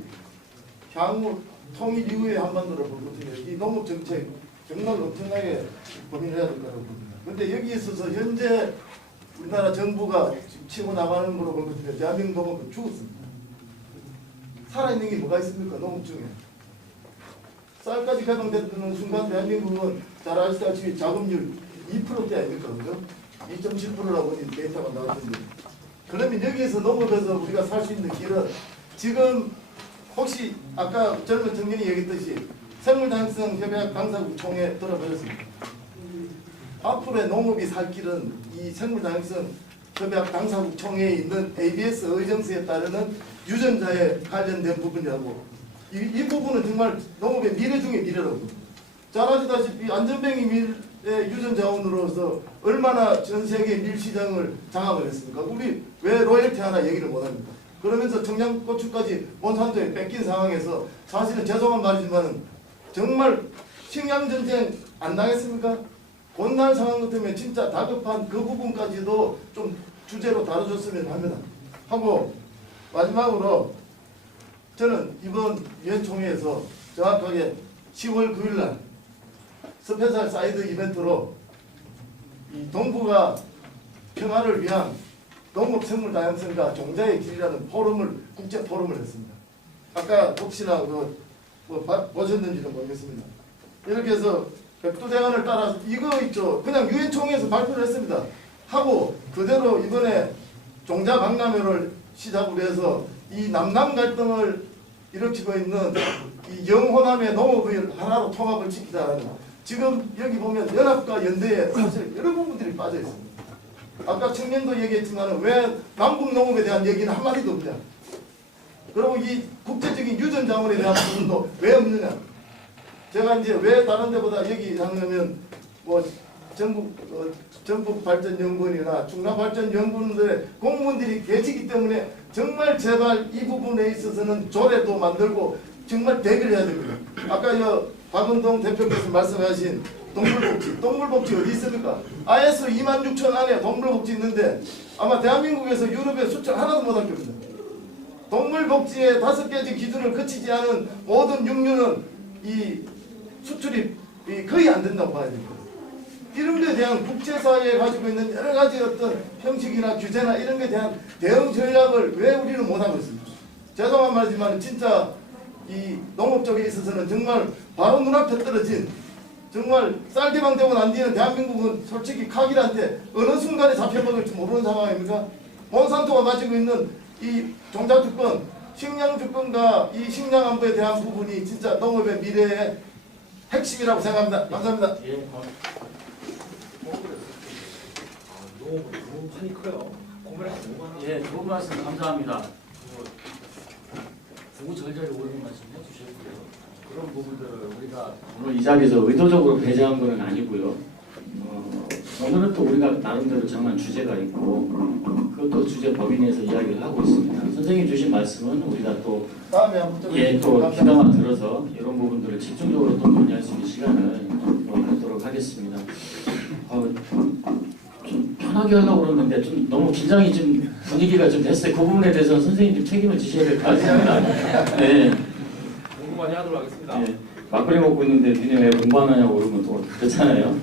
향후 통일 이후의 한반도를 볼 것 같으면 이 농업 정책 정말 엄청나게 고민을 해야 될 거라고 봅니다. 근데 여기 있어서 현재 우리나라 정부가 지금 치고 나가는 거로 볼 때 대한민국 농업은 죽었습니다. 살아있는 게 뭐가 있습니까? 농업 중에. 쌀까지 개방되는 순간 대한민국은 잘 아시다시피 자금률 2%대 아닙니까? 그죠? 2.7%라고 데이터가 나왔는데. 그러면 여기에서 농업에서 우리가 살 수 있는 길은 지금 혹시 아까 젊은 청년이 얘기했듯이 생물다양성 협약 당사국 총회 들어보셨습니까? 앞으로의 농업이 살 길은 이 생물다양성 협약 당사국 총회에 있는 ABS 의정서에 따르는 유전자에 관련된 부분이라고 이 부분은 정말 농업의 미래 중의 미래라고. 잘 아시다시피 안전뱅이 밀의 유전자원으로서 얼마나 전 세계 밀 시장을 장악을 했습니까? 우리 왜 로열티 하나 얘기를 못합니까? 그러면서 청양고추까지 몬산토에 뺏긴 상황에서 사실은 죄송한 말이지만 정말 식량전쟁 안 당했습니까? 곤란 상황 같으면 진짜 다급한 그 부분까지도 좀 주제로 다뤄줬으면 합니다. 하고 마지막으로 저는 이번 유엔 총회에서 정확하게 10월 9일 날 스페셜 사이드 이벤트로 이 동북아 평화를 위한 농업 생물 다양성과 종자의 길이라는 포럼을 국제 포럼을 했습니다. 아까 혹시나 보셨는지는 모르겠습니다. 이렇게 해서 백두대간을 따라서 이거 있죠. 그냥 유엔 총회에서 발표를 했습니다. 하고 그대로 이번에 종자 박람회를 시작으로 해서 이 남남 갈등을 일으키고 있는 이 영호남의 농업을 하나로 통합을 시키자는 지금 여기 보면 연합과 연대에 사실 여러 부분들이 빠져 있습니다. 아까 청년도 얘기했지만 왜 남북 농업에 대한 얘기는 한마디도 없냐. 그리고 이 국제적인 유전 자원에 대한 부분도 왜 없느냐. 제가 이제 왜 다른 데보다 얘기하냐면 뭐 전북발전연구원이나 충남발전연구원들의 공무원들이 계시기 때문에 정말 제발 이 부분에 있어서는 조례도 만들고 정말 대비를 해야 됩니다. 아까 박은동 대표께서 말씀하신 동물복지 어디 있습니까? IS 26,000 안에 동물복지 있는데 아마 대한민국에서 유럽에 수출 하나도 못할 겁니다. 동물복지의 5가지 기준을 거치지 않은 모든 육류는 이 수출이 거의 안 된다고 봐야 됩니다. 이런 데 대한 국제사회에 가지고 있는 여러 가지 어떤 형식이나 규제나 이런 데 대한 대응 전략을 왜 우리는 못하고 있습니까? 죄송한 말이지만 진짜 이 농업 쪽에 있어서는 정말 바로 눈앞에 떨어진 정말 쌀개방 되고 난 뒤에는 대한민국은 솔직히 카길한테 어느 순간에 잡혀먹을지 모르는 상황입니까? 몬산토가 가지고 있는 이 종자주권, 식량주권과 이 식량안보에 대한 부분이 진짜 농업의 미래의 핵심이라고 생각합니다. 감사합니다. 너무 판이 커요. 공부를 너무 많이. 예, 좋은 말씀 감사합니다. 구구절절 옳은 말씀 해주셨고요. 그런 부분들을 우리가 오늘 이 자리에서 의도적으로 배제한 것은 아니고요. 오늘은 또 우리가 나름대로 정한 주제가 있고 그것도 주제 범위 내에서 이야기를 하고 있습니다. 선생님 주신 말씀은 우리가 또 다음에 한번 또 귀담아 들어서 이런 부분들을 집중적으로 또 논의할 수 있는 시간을 갖도록 하겠습니다. 좀 편하게 하려고 그러는데 좀 너무 긴장이 좀 분위기가 좀 됐어요. 그 부분에 대해서 선생님들 책임을 지셔야 될 것 같습니다. 네. 공부 많이 하도록 하겠습니다. 네. 막걸리 먹고 있는데 니네 왜 공부 안 하냐고 그러면 또 그렇잖아요.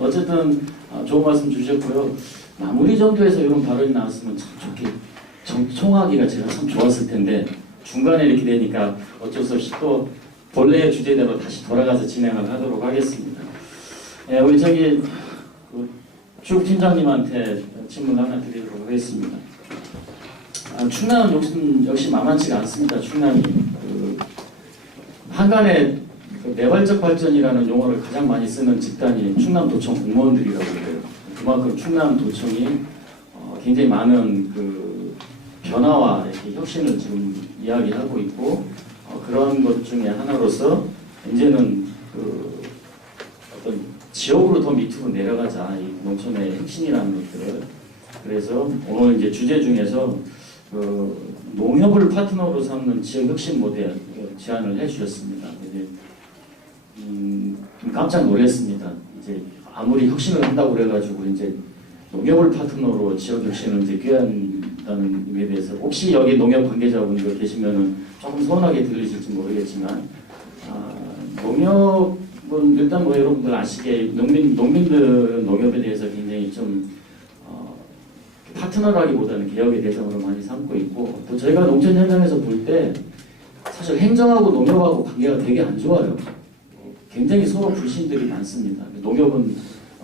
어쨌든 좋은 말씀 주셨고요. 마무리 정도에서 이런 발언이 나왔으면 참 좋게 총하기가 제가 참 좋았을 텐데 중간에 이렇게 되니까 어쩔 수 없이 또 본래의 주제대로 다시 돌아가서 진행을 하도록 하겠습니다. 예, 우리 쭉 팀장님한테 질문 하나 드리도록 하겠습니다. 충남 역시 만만치가 않습니다. 충남이 한간에 내발적 발전이라는 용어를 가장 많이 쓰는 집단이 충남도청 공무원들이라고 해요. 그만큼 충남도청이 굉장히 많은 변화와 이렇게 혁신을 지금 이야기하고 있고 그러한 것 중에 하나로서 이제는 어떤 지역으로 더 밑으로 내려가자 이 농촌의 혁신이라는 것들을 그래서 오늘 이제 주제 중에서 농협을 파트너로 삼는 지역 혁신 모델 제안을 해주셨습니다. 좀 깜짝 놀랐습니다. 이제 아무리 혁신을 한다고 그래가지고 이제 농협을 파트너로 지역 혁신을 이제 꾀한다는 의미에 대해서 혹시 여기 농협 관계자분들 계시면은 조금 서운하게 들리실지 모르겠지만 농협 일단 여러분들 아시게 농민들은 농협에 대해서 굉장히 좀 파트너라기보다는 개혁의 대상으로 많이 삼고 있고 또 저희가 농촌 현장에서 볼 때 사실 행정하고 농협하고 관계가 되게 안 좋아요. 굉장히 서로 불신들이 많습니다. 농협은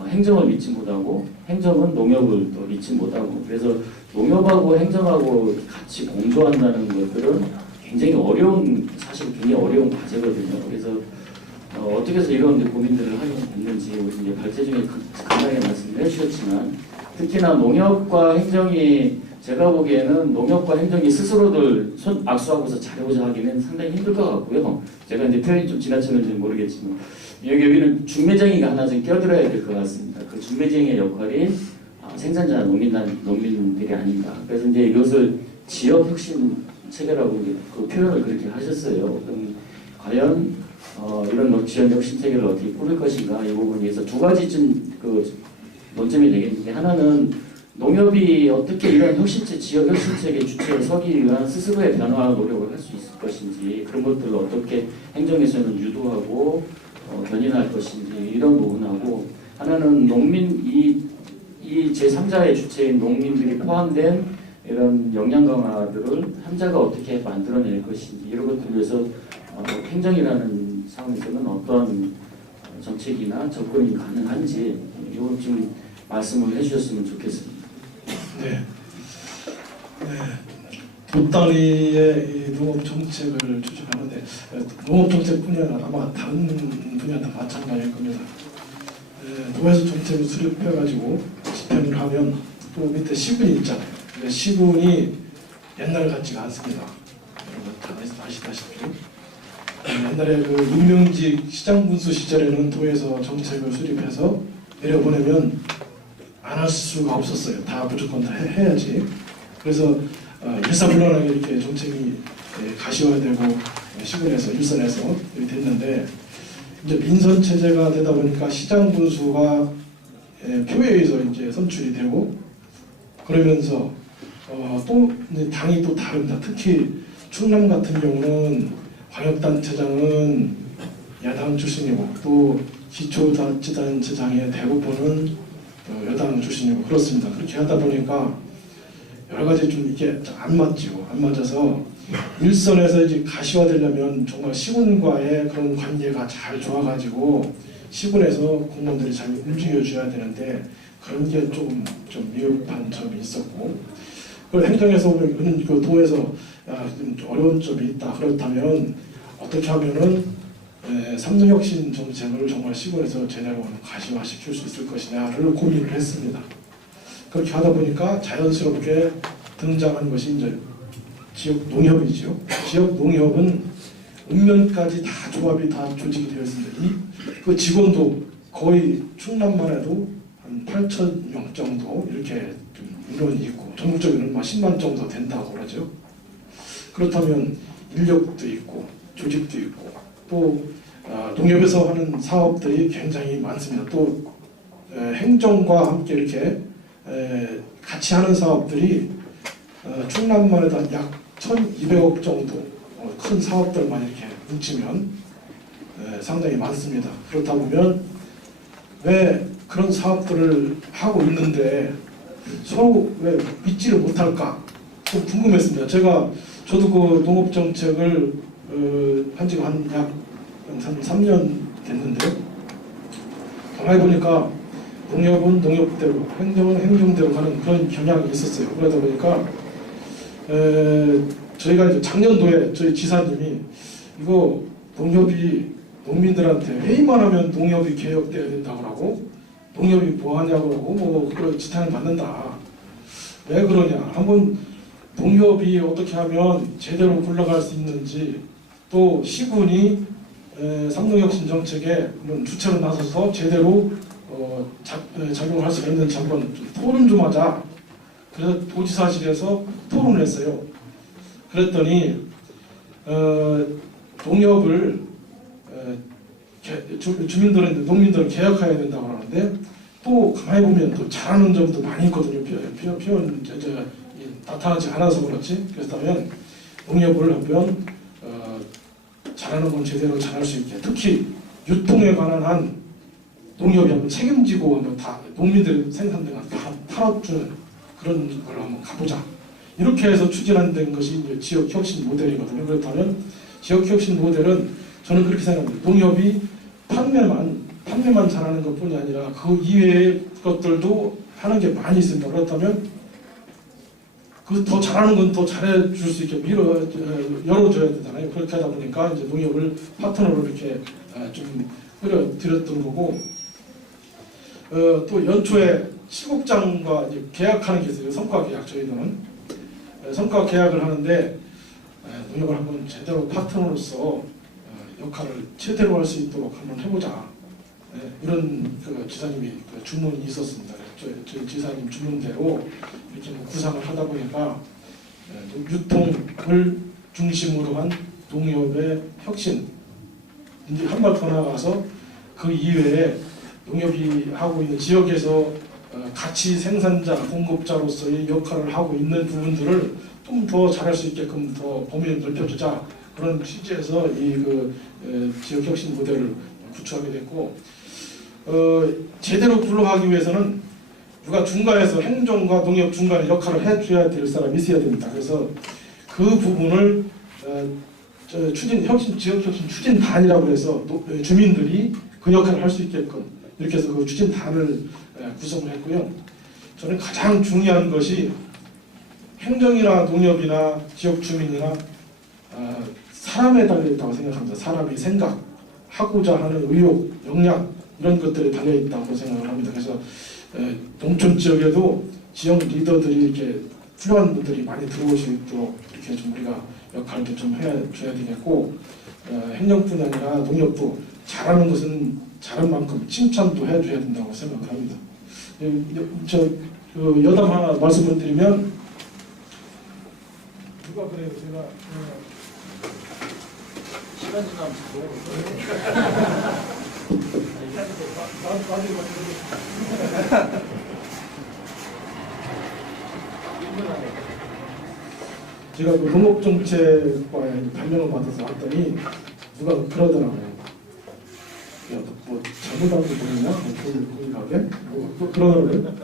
행정을 믿지 못하고 행정은 농협을 또 믿지 못하고 그래서 농협하고 행정하고 같이 공조한다는 것들은 굉장히 사실 굉장히 어려운 과제거든요. 그래서 어떻게 해서 이런 고민들을 하게 됐는지 우리 이제 발제 중에 간단하게 말씀을 해주셨지만 특히나 농협과 행정이 제가 보기에는 농협과 행정이 스스로들 손 악수하고서 잘해보자 하기는 상당히 힘들 것 같고요. 제가 이제 표현이 좀 지나쳤는지 모르겠지만 여기는 중매쟁이가 하나 좀 껴들어야 될 것 같습니다. 그 중매쟁이의 역할이 생산자 농민들이 아닌가. 그래서 이제 이것을 지역 혁신 체계라고 이제 그 표현을 그렇게 하셨어요. 그럼 과연 이런 지역 혁신 체계를 어떻게 꾸릴 것인가 이 부분에 대해서 두 가지쯤 그 논점이 되겠는데 하나는 농협이 어떻게 이런 지역 혁신체계 주체로 서기 위한 스스로의 변화 노력을 할 수 있을 것인지 그런 것들을 어떻게 행정에서는 유도하고 견인할 것인지 이런 부분하고 하나는 이 제3자의 주체인 농민들이 포함된 이런 역량 강화들을 함자가 어떻게 만들어낼 것인지 이런 것들을 위해서 행정이라는 상황에서는 어떤 정책이나 접근이 가능한지 이걸 좀 말씀을 해주셨으면 좋겠습니다. 네. 두 단위의 이 농업 정책을 추진하는데 농업 정책뿐이 아니라 아마 다른 분야도 마찬가지일 겁니다. 도에서 정책을 수립해가지고 집행을 하면 또 밑에 시군이 있잖아요. 근데 시군이 옛날 같지가 않습니다. 여러분 다 아시다시피 옛날에 그 임명직 시장군수 시절에는 도에서 정책을 수립해서 내려보내면 안 할 수가 없었어요. 다 무조건 다 해야지. 그래서 일사불란하게 이렇게 정책이 가시화되고 시군에서 일선에서 이렇게 됐는데 이제 민선 체제가 되다 보니까 시장 군수가 표에 의해서 이제 선출이 되고 그러면서 또 이제 당이 또 다릅니다. 특히 충남 같은 경우는 광역단체장은 야당 출신이고 또 기초자치단체장의 대부분은 여당 출신이고 그렇습니다. 그렇게 하다 보니까 여러 가지 좀 이게 안 맞죠. 안 맞아서 일선에서 이제 가시화되려면 정말 시군과의 그런 관계가 잘 좋아가지고 시군에서 공무원들이 잘 움직여줘야 되는데 그런 게 좀 미흡한 점이 있었고 그걸 행정에서 보면 그 도에서 좀 어려운 점이 있다. 그렇다면 어떻게 하면은 3등 혁신 정책을 정말 시군에서 제대로 가시화시킬 수 있을 것이냐를 고민을 했습니다. 그렇게 하다 보니까 자연스럽게 등장한 것이 이제 지역 농협이죠. 지역 농협은 읍면까지 다 조합이 다 조직이 되어 있습니다. 그 직원도 거의 충남만 해도 한 8,000명 정도 이렇게 좀 인원이 있고 전국적으로는 10만 정도 된다고 그러죠. 그렇다면 인력도 있고 조직도 있고 또 농협에서 하는 사업들이 굉장히 많습니다. 또 행정과 함께 이렇게 같이 하는 사업들이 충남만 해도 약 1,200억 정도 큰 사업들만 이렇게 뭉치면 상당히 많습니다. 그렇다 보면 왜 그런 사업들을 하고 있는데 서로 왜 믿지를 못할까 좀 궁금했습니다. 저도 그 농업 정책을 한 지가 약 3년 됐는데요. 가만히 보니까 농협은 농협대로, 행정은 행정대로 가는 그런 경향이 있었어요. 그러다 보니까 저희가 이제 작년도에 저희 지사님이 이거 농협이 농민들한테 회의만 하면 농협이 개혁돼야 된다고 하고 농협이 뭐 하냐고 하고 뭐 그런 지탄을 받는다. 왜 그러냐? 한번 농협이 어떻게 하면 제대로 굴러갈 수 있는지 또 시군이 3등 혁신 정책에 주체로 나서서 제대로 작용할 수 있는지 한번 좀 토론 좀 하자. 그래서 도지사실에서 토론을 했어요. 그랬더니 농협을 농민들은 개혁해야 된다고 하는데 또 가만히 보면 또 잘하는 점도 많이 있거든요. 표현 나타나지 않아서 그렇지. 그렇다면 농협을 한번 잘하는 건 제대로 잘할 수 있게 특히 유통에 관한 한 농협이 한번 책임지고 한번 다 농민들 생산된 다 팔아주는 그런 걸 한번 가보자. 이렇게 해서 추진된 것이 이제 지역혁신 모델이거든요. 그렇다면 지역혁신 모델은 저는 그렇게 생각합니다. 농협이 판매만 잘하는 것뿐이 아니라 그 이외의 것들도 하는 게 많이 있습니다. 그렇다면 그 더 잘하는 건 더 잘해줄 수 있게 열어줘야 되잖아요. 그렇게 하다 보니까 이제 농협을 파트너로 이렇게 좀 끌어들였던 거고, 또 연초에 시국장과 이제 계약하는 게 있어요. 성과 계약. 저희들은 성과 계약을 하는데 농협을 한번 제대로 파트너로서 역할을 제대로 할 수 있도록 한번 해보자. 이런 그 지사님이 그 주문이 있었습니다. 저희 지사님 주문대로 이렇게 뭐 구상을 하다 보니까 유통을 중심으로 한 농협의 혁신, 이제 한 발 더 나가서 그 이외에 농협이 하고 있는 지역에서 가치 생산자, 공급자로서의 역할을 하고 있는 부분들을 좀 더 잘할 수 있게끔 더 범위를 넓혀주자, 그런 취지에서 이 지역 혁신 모델을 구축하게 됐고, 제대로 굴러가기 위해서는 누가 중간에서 행정과 농협 중간에 역할을 해줘야 될 사람이 있어야 됩니다. 그래서 그 부분을 지역 혁신 추진단이라고 해서 주민들이 그 역할을 할 수 있게끔 이렇게 해서 그 추진단을 구성을 했고요. 저는 가장 중요한 것이 행정이나 농협이나 지역 주민이나 사람에 달려있다고 생각합니다. 사람이 생각하고자 하는 의욕, 역량 이런 것들이 달려있다고 생각을 합니다. 그래서 농촌 지역에도 지역 리더들이 이렇게 훌륭한 분들이 많이 들어올 수 있도록 이렇게 좀 우리가 역할을 좀 해줘야 되겠고, 행정뿐 아니라 농협도 잘하는 것은 잘한 만큼 칭찬도 해줘야 된다고 생각을 합니다. 여담 하나 말씀을 드리면, 누가 그래요? 제가 시간 지나면 제가 그 농업정책과에 발령을 받아서 왔더니 누가 그러더라고요. 야, 뭐 잘못한 거 보이냐? 거기 가게? 그러더라고요.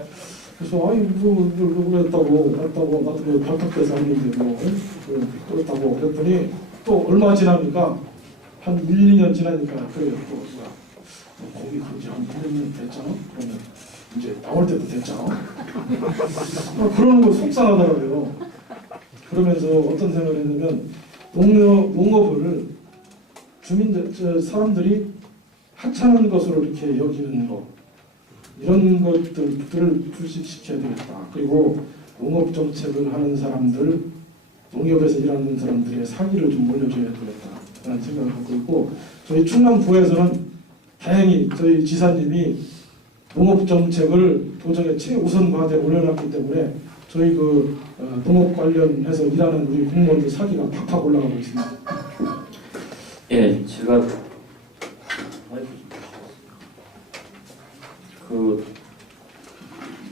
그래서 아이 뭐 그랬다고 나도 발탁돼서 왔는데 뭐 그랬다고 그랬더니 또 얼마 지나니까 한 1, 2년 지나니까 그래요. 또 누가 거기 간지 한 1년 됐잖아? 그러면 이제 나올 때도 됐잖아? 그러는 거 속상하더라고요. 그러면서 어떤 생각을 했냐면 농업을 주민들, 사람들이 하찮은 것으로 이렇게 여기는 거, 이런 것들을 불식시켜야 되겠다. 그리고 농업 정책을 하는 사람들, 농협에서 일하는 사람들의 사기를 좀 올려줘야 되겠다. 라는 생각을 갖고 있고, 저희 충남부에서는 다행히 저희 지사님이 농업 정책을 도정의 최우선 과제에 올려놨기 때문에 저희 농업 관련해서 일하는 우리 공무원들 사기가 팍팍 올라가고 있습니다. 예, 제가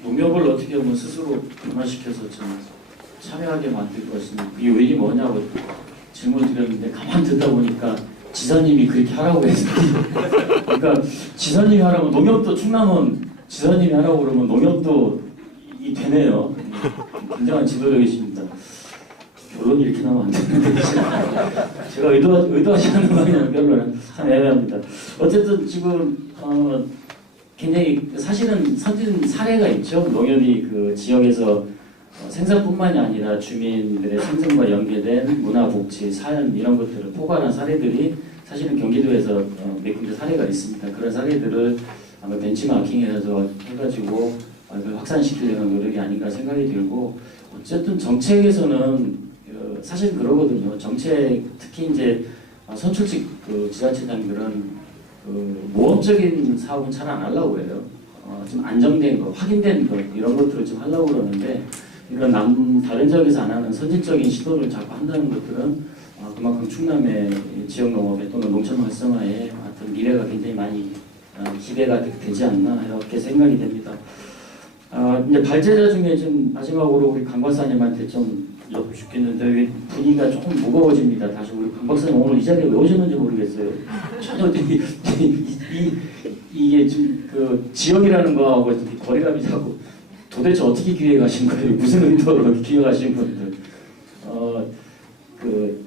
농협을 어떻게 보면 스스로 변화시켜서 좀 참여하게 만들 것인지 그게 요인이 뭐냐고 질문을 드렸는데 가만 듣다 보니까 지사님이 그렇게 하라고 해서 그러니까 지사님이 하라고 농협도 충남은 지사님이 하라고 그러면 농협도 이 되네요. 굉장한 지도력이십니다. 결론이 이렇게 나오면 안 되는데 제가 의도하지 않는 방향은 별로는 참 애매합니다. 어쨌든 지금 굉장히 사실은 선진 사례가 있죠. 농협이 그 지역에서 생산뿐만이 아니라 주민들의 생존과 연계된 문화복지, 사연 이런 것들을 포괄한 사례들이 사실은 경기도에서 몇 군데 사례가 있습니다. 그런 사례들을 아마 벤치마킹해서 해가지고 확산시키려는 노력이 아닌가 생각이 들고, 어쨌든 정책에서는 사실 그러거든요. 정책 특히 이제 선출직 지자체장들은 모험적인 사업은 잘 안 하려고 해요. 좀 안정된 거, 확인된 거 이런 것들을 좀 하려고 그러는데, 이런 다른 지역에서 안 하는 선진적인 시도를 자꾸 한다는 것들은 그만큼 충남의 지역 농업에 또는 농촌 활성화에 어떤 미래가 굉장히 많이 기대가 되지 않나 이렇게 생각이 됩니다. 이제 발제자 중에 좀 마지막으로 우리 강 박사님한테 좀 여고 싶겠는데 왜 분위기가 조금 무거워집니다. 다시 우리 강 박사님 오늘 이 자리에 왜 오셨는지 모르겠어요. 전혀 이게 지금 그 지역이라는 거하고 이렇게 거리감이 자꾸 도대체 어떻게 기획하신 거예요? 무슨 의도로 기획하신 건데? 그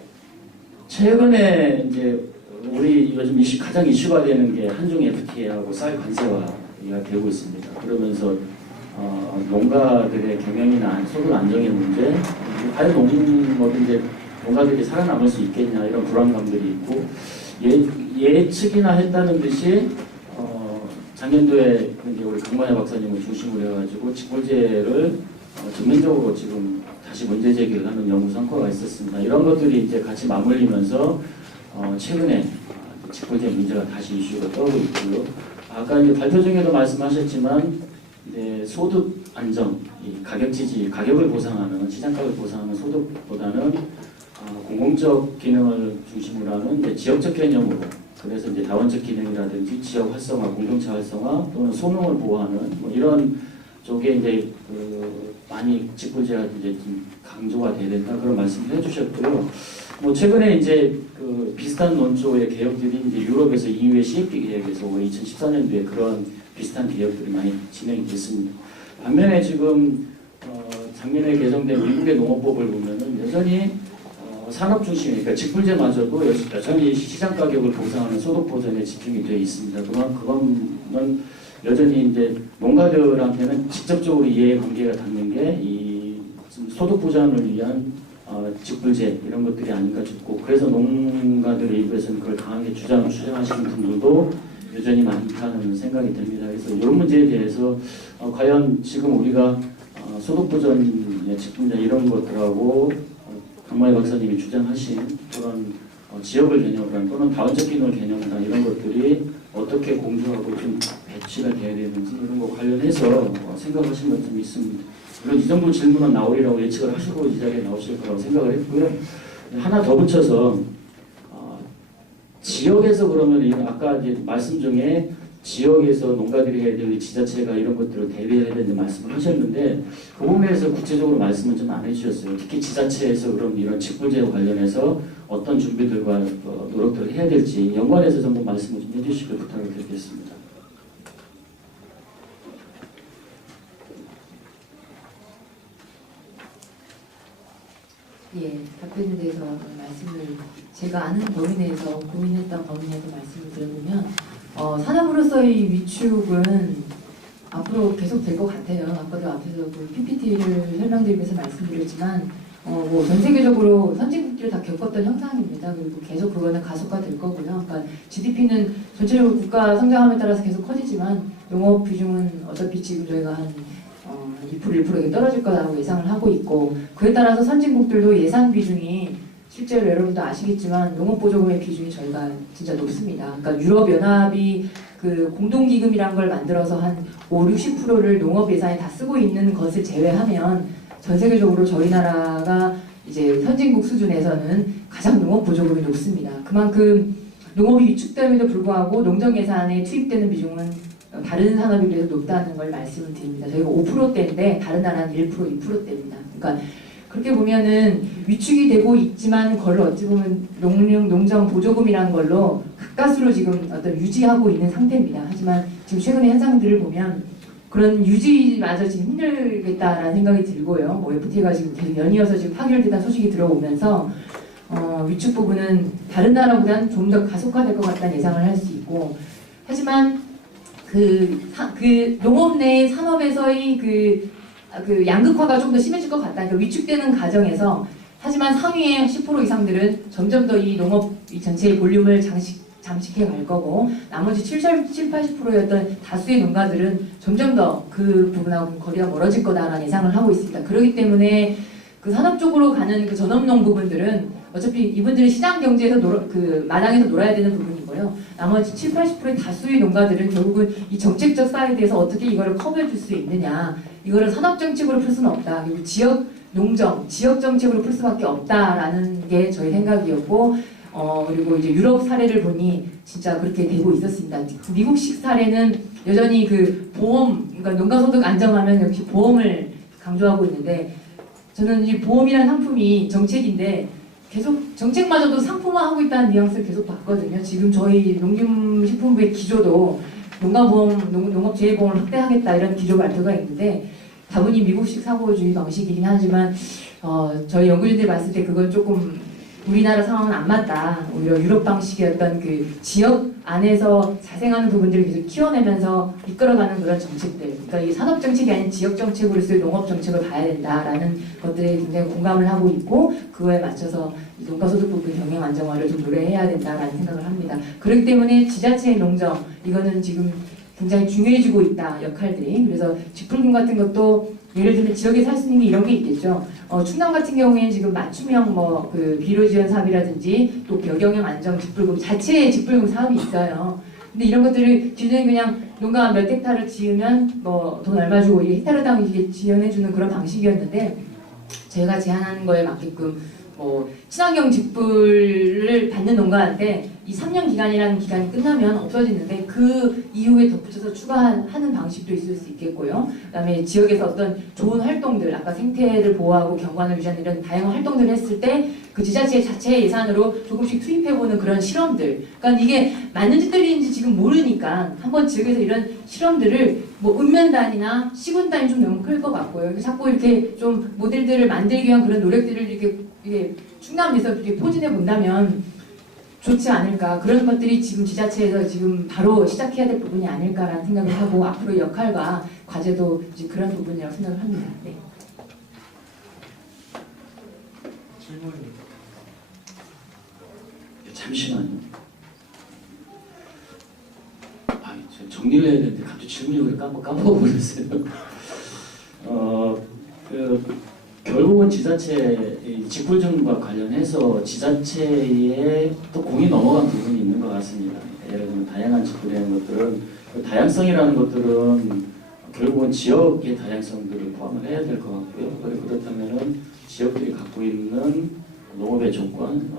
최근에 이제 우리 요즘 가장 이슈가 되는 게 한중 FTA하고 쌀 관세화가 되고 있습니다. 그러면서 농가들의 경영이나 소득 안정의 문제, 과연 농업이 이제 농가들이 살아남을 수 있겠냐 이런 불안감들이 있고 예측이나 했다는 듯이 작년도에 이제 우리 강만야 박사님을 중심으로 해가지고 직불제를 전면적으로 지금 다시 문제 제기를 하는 연구 성과가 있었습니다. 이런 것들이 이제 같이 맞물리면서 최근에 직불제 문제가 다시 이슈가 떠오르고 있고요. 아까 이제 발표 중에도 말씀하셨지만 이제 소득 안정, 이 가격 지지, 가격을 보상하는 시장가격을 보상하는 소득보다는 공공적 기능을 중심으로 하는 이제 지역적 개념으로 그래서 이제 다원적 기능이라든지 지역 활성화, 공동체 활성화 또는 소농을 보호하는 뭐 이런 쪽에 이제 많이 직불제가 이제 좀 강조가 돼야 된다 그런 말씀을 해주셨고요. 뭐 최근에 이제 그 비슷한 논조의 개혁들이 이제 유럽에서 EU의 CFP 계획에서 올해 2014년도에 그런 비슷한 개혁들이 많이 진행이 됐습니다. 반면에 지금 작년에 개정된 미국의 농업법을 보면은 여전히 산업 중심이니까 직불제마저도 여전히 시장 가격을 보상하는 소득 보전에 집중이 되어 있습니다. 그거는 여전히 이제 농가들한테는 직접적으로 이해관계가 닿는 게 이 소득 보전을 위한 직불제 이런 것들이 아닌가 싶고 그래서 농가들의 일부에서는 그걸 강하게 주장하시는 분들도 여전히 많다는 생각이 듭니다. 그래서 이런 문제에 대해서 과연 지금 우리가 소득 보전의 직불제 이런 것들하고 강만희 박사님이 주장하신 그런 지역을 개념으로 한 또는 다원적 기능을 개념으로 한 이런 것들이 어떻게 공조하고 좀 배치가 돼야 되는지 이런 거 관련해서 생각하신 것 좀 있습니다. 물론 이 정도 질문은 나오리라고 예측을 하시고 이 자리에 나오실 거라고 생각을 했고요. 하나 더 붙여서 지역에서 그러면 아까 이제 말씀 중에 지역에서 농가들이 해야 될 지자체가 이런 것들을 대비해야 되는 말씀을 하셨는데 그 부분에서 구체적으로 말씀을 좀 안 해주셨어요. 특히 지자체에서 그럼 이런 직불제와 관련해서 어떤 준비들과 노력들을 해야 될지 연관해서 좀 말씀을 좀 해주시길 부탁을 드리겠습니다. 예, 답변에 대해서 말씀을 제가 아는 범위 내에서 고민했던 범위 내에서 말씀을 드려보면 산업으로서의 위축은 앞으로 계속 될 것 같아요. 아까도 앞에서 그 PPT를 설명드리기 위해서 말씀드렸지만 뭐 전 세계적으로 선진국들이 다 겪었던 현상입니다. 그리고 계속 그거는 가속화될 거고요. 그러니까 GDP는 전체적으로 국가 성장함에 따라서 계속 커지지만 농업 비중은 어차피 지금 저희가 한 2% 1%에 떨어질 거라고 예상을 하고 있고 그에 따라서 선진국들도 예산 비중이 실제로 여러분도 아시겠지만 농업보조금의 비중이 저희가 진짜 높습니다. 그러니까 유럽연합이 그 공동기금이란 걸 만들어서 한 50~60%를 농업 예산에 다 쓰고 있는 것을 제외하면 전 세계적으로 저희 나라가 이제 선진국 수준에서는 가장 농업보조금이 높습니다. 그만큼 농업이 위축됨에도 불구하고 농정 예산에 투입되는 비중은 다른 산업에 비해서 높다는 걸 말씀을 드립니다. 저희가 5%대인데 다른 나라는 1%, 2%대입니다. 그러니까 그렇게 보면은 위축이 되고 있지만 그걸 어찌 보면 농정 보조금이라는 걸로 가까스로 지금 어떤 유지하고 있는 상태입니다. 하지만 지금 최근의 현상들을 보면 그런 유지마저 지금 힘들겠다라는 생각이 들고요. 뭐 FTA가 지금 계속 연이어서 지금 파결되다는 소식이 들어오면서 위축 부분은 다른 나라보다는 좀 더 가속화될 것 같다는 예상을 할 수 있고 하지만 그 농업 내 산업에서의 그 양극화가 좀 더 심해질 것 같다. 그러니까 위축되는 과정에서 하지만 상위의 10% 이상들은 점점 더 이 농업 이 전체의 볼륨을 잠식해 갈 거고 나머지 70~80%였던 다수의 농가들은 점점 더 그 부분하고 거리가 멀어질 거다라는 예상을 하고 있습니다. 그렇기 때문에 그 산업 쪽으로 가는 그 전업농 부분들은 어차피 이분들은 시장 경제에서 마당에서 놀아야 되는 부분이고요. 나머지 70~80%의 다수의 농가들은 결국은 이 정책적 사이드에서 어떻게 이거를 커버해 줄 수 있느냐. 이거를 산업 정책으로 풀 수는 없다. 그리고 지역 농정, 지역 정책으로 풀 수밖에 없다라는 게 저희 생각이었고 그리고 이제 유럽 사례를 보니 진짜 그렇게 되고 있었습니다. 미국식 사례는 여전히 그 보험, 그러니까 농가소득 안정하면 역시 보험을 강조하고 있는데 저는 이 보험이라는 상품이 정책인데 계속 정책마저도 상품화하고 있다는 뉘앙스를 계속 봤거든요. 지금 저희 농림식품부의 기조도 농가보험, 농업재해보험을 확대하겠다 이런 기조 발표가 있는데 다분히 미국식 사고주의 방식이긴 하지만 저희 연구진들이 봤을 때 그건 조금 우리나라 상황은 안 맞다. 오히려 유럽 방식의 어떤 그 지역 안에서 자생하는 부분들을 계속 키워내면서 이끌어가는 그런 정책들. 그러니까 이 산업 정책이 아닌 지역 정책으로서의 농업 정책을 봐야 된다라는 것들에 굉장히 공감을 하고 있고 그거에 맞춰서 이 농가소득 부분 경영 안정화를 좀 노래해야 된다라는 생각을 합니다. 그렇기 때문에 지자체의 농정 이거는 지금 굉장히 중요해지고 있다 역할들이. 그래서 직불금 같은 것도 예를 들면 지역에서 할 수 있는 게 이런 게 있겠죠. 충남 같은 경우에는 지금 맞춤형 그 비료 지원 사업이라든지 또 벼경영 안정 직불금 자체의 직불금 사업이 있어요. 근데 이런 것들을 기존에 그냥 농가 몇 헥타를 지으면 뭐 돈 얼마 주고 이게 헥타르당 이게 지원해주는 그런 방식이었는데 저희가 제안하는 거에 맞게끔 뭐 친환경 직불을 받는 농가한테 이 3년 기간이라는 기간이 끝나면 없어지는데 그 이후에 덧붙여서 추가하는 방식도 있을 수 있겠고요. 그다음에 지역에서 어떤 좋은 활동들, 아까 생태를 보호하고 경관을 유지하는 이런 다양한 활동들을 했을 때 그 지자체 자체의 예산으로 조금씩 투입해보는 그런 실험들. 그러니까 이게 맞는지 틀리는지 지금 모르니까 한번 지역에서 이런 실험들을 뭐 읍면 단위나 시군 단위 좀 너무 클 것 같고요. 자꾸 이렇게 좀 모델들을 만들기 위한 그런 노력들을 이게 충남에서 이렇게 포진해 본다면 좋지 않을까. 그런 것들이 지금 지자체에서 지금 바로 시작해야 될 부분이 아닐까라는 생각을 하고 앞으로 역할과 과제도 이제 그런 부분이라고 생각을 합니다. 네. 질문입니다. 잠시만요. 정리를 해야 되는데 갑자기 질문을 까먹어버렸어요. 결국은 지자체 직불금과 관련해서 지자체에 또 공이 넘어간 부분이 있는 것 같습니다. 예를 들면 다양한 직불이라는 것들은 그 다양성이라는 것들은 결국은 지역의 다양성들을 포함을 해야 될 것 같고요. 그렇다면은 지역들이 갖고 있는 농업의 조건,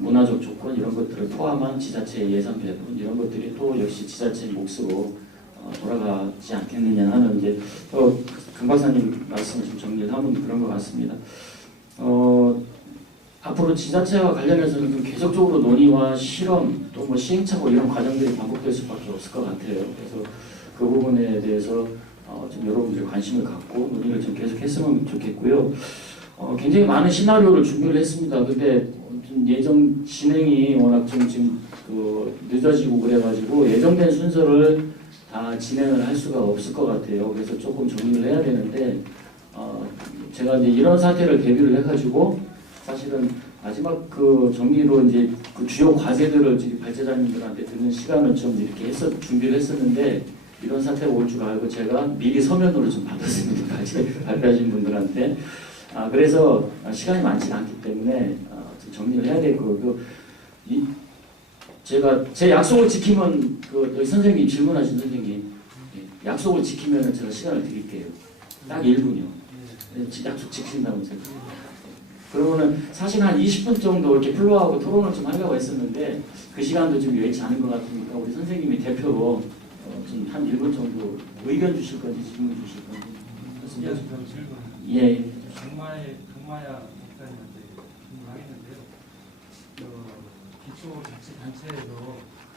문화적 조건 이런 것들을 포함한 지자체의 예산 배분 이런 것들이 또 역시 지자체의 몫으로 돌아가지 않겠느냐 하는 이제 또 강 박사님 말씀을 좀 정리를 하면 그런 것 같습니다. 앞으로 지자체와 관련해서는 좀 계속적으로 논의와 실험 또 뭐 시행착오 이런 과정들이 반복될 수밖에 없을 것 같아요. 그래서 그 부분에 대해서 좀 여러분들이 관심을 갖고 논의를 좀 계속했으면 좋겠고요. 굉장히 많은 시나리오를 준비를 했습니다. 근데 좀 예정 진행이 워낙 좀 지금 늦어지고 그래가지고 예정된 순서를 다 진행을 할 수가 없을 것 같아요. 그래서 조금 정리를 해야 되는데 제가 이제 이런 사태를 대비를 해가지고 사실은 마지막 그 정리로 이제 그 주요 과제들을 발제자님들한테 듣는 시간을 좀 이렇게 준비를 했었는데 이런 사태가 올 줄 알고 제가 미리 서면으로 좀 받았습니다. 발표하신 분들한테. 그래서 시간이 많지 않기 때문에 좀 정리를 해야 될 거고 제가 제 약속을 지키면 여기 선생님 질문하신 선생님 약속을 지키면 제가 시간을 드릴게요. 딱 1분이요. 약속 지킨다면서요. 그러면은 사실 한 20분 정도 이렇게 플로우하고 토론을 좀 하려고 했었는데 그 시간도 좀 여의치 않은 것 같으니까 우리 선생님이 대표로 좀 한 1분 정도 의견 주실 건지 질문 주실 건지. 예. 강마야 목사님한테 질문하겠는데요. 기초자치단체에서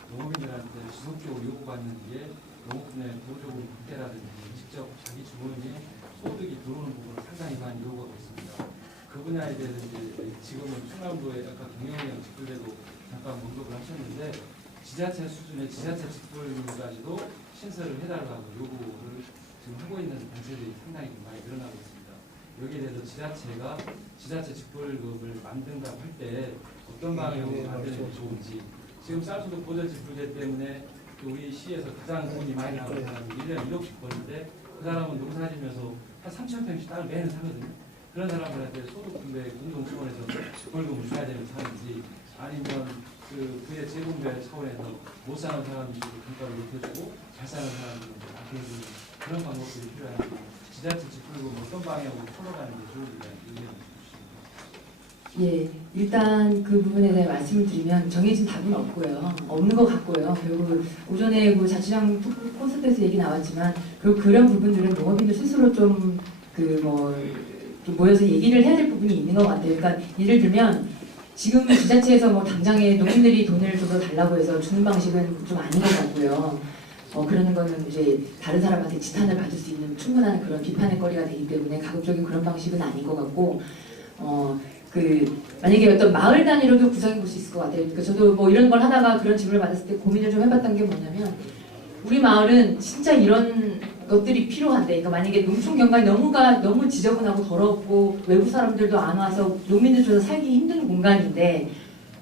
농업인들한테 지속적으로 요구받는 게 농업분야의 보조금 확대라든지 직접 자기 주머니에 소득이 들어오는 부분을 상당히 많이 요구하고 있습니다. 그 분야에 대해서 이제 지금은 충남도에 아까 경영형 직불제도 잠깐 언급을 하셨는데 지자체 수준의 지자체 직불까지도 신설을 해달라고 요구를 지금 하고 있는 단체들이 상당히 많이 늘어나고 있습니다. 여기에 대해서 지자체가 지자체 직불금을 만든다고 할 때 어떤 방향으로 만드는 게 좋은지 지금 쌀소득 보전 직불제 때문에 우리 시에서 가장 돈이 많이 나오는 사람이 1년에 1억씩 버는데 그 사람은 농사지면서 한 3,000평씩 땅을 매년 사거든요. 그런 사람들한테 소득분배 운동 차원에서 직불금을 줘야 되는 사람인지 아니면 그의 재분배 차원에서 못 사는 사람들도 평가를 높여주고 잘 사는 사람들은 아껴주는 그런 방법들이 필요한데 지자체 직불금 어떤 방향으로 풀어가는 게 좋은지 의견을 주십시오. 예, 일단 그 부분에 대해 말씀을 드리면 정해진 답은 없고요. 없는 것 같고요. 결국 오전에 그 자치장 콘서트에서 얘기 나왔지만 그런 부분들은 농업인들 스스로 좀 좀 모여서 얘기를 해야 될 부분이 있는 것 같아요. 그러니까 예를 들면 지금 지자체에서 뭐 당장에 농민들이 돈을 좀 더 달라고 해서 주는 방식은 좀 아닌 것 같고요. 그러는 거는 이제 다른 사람한테 지탄을 받을 수 있는 충분한 그런 비판의 거리가 되기 때문에 가급적인 그런 방식은 아닌 것 같고, 만약에 어떤 마을 단위로도 구성해 볼 수 있을 것 같아요. 그러니까 저도 뭐 이런 걸 하다가 그런 질문을 받았을 때 고민을 좀 해봤던 게 뭐냐면, 우리 마을은 진짜 이런 것들이 필요한데, 그러니까 만약에 농촌 경관이 너무 지저분하고 더럽고 외부 사람들도 안 와서 농민들 중에서 살기 힘든 공간인데,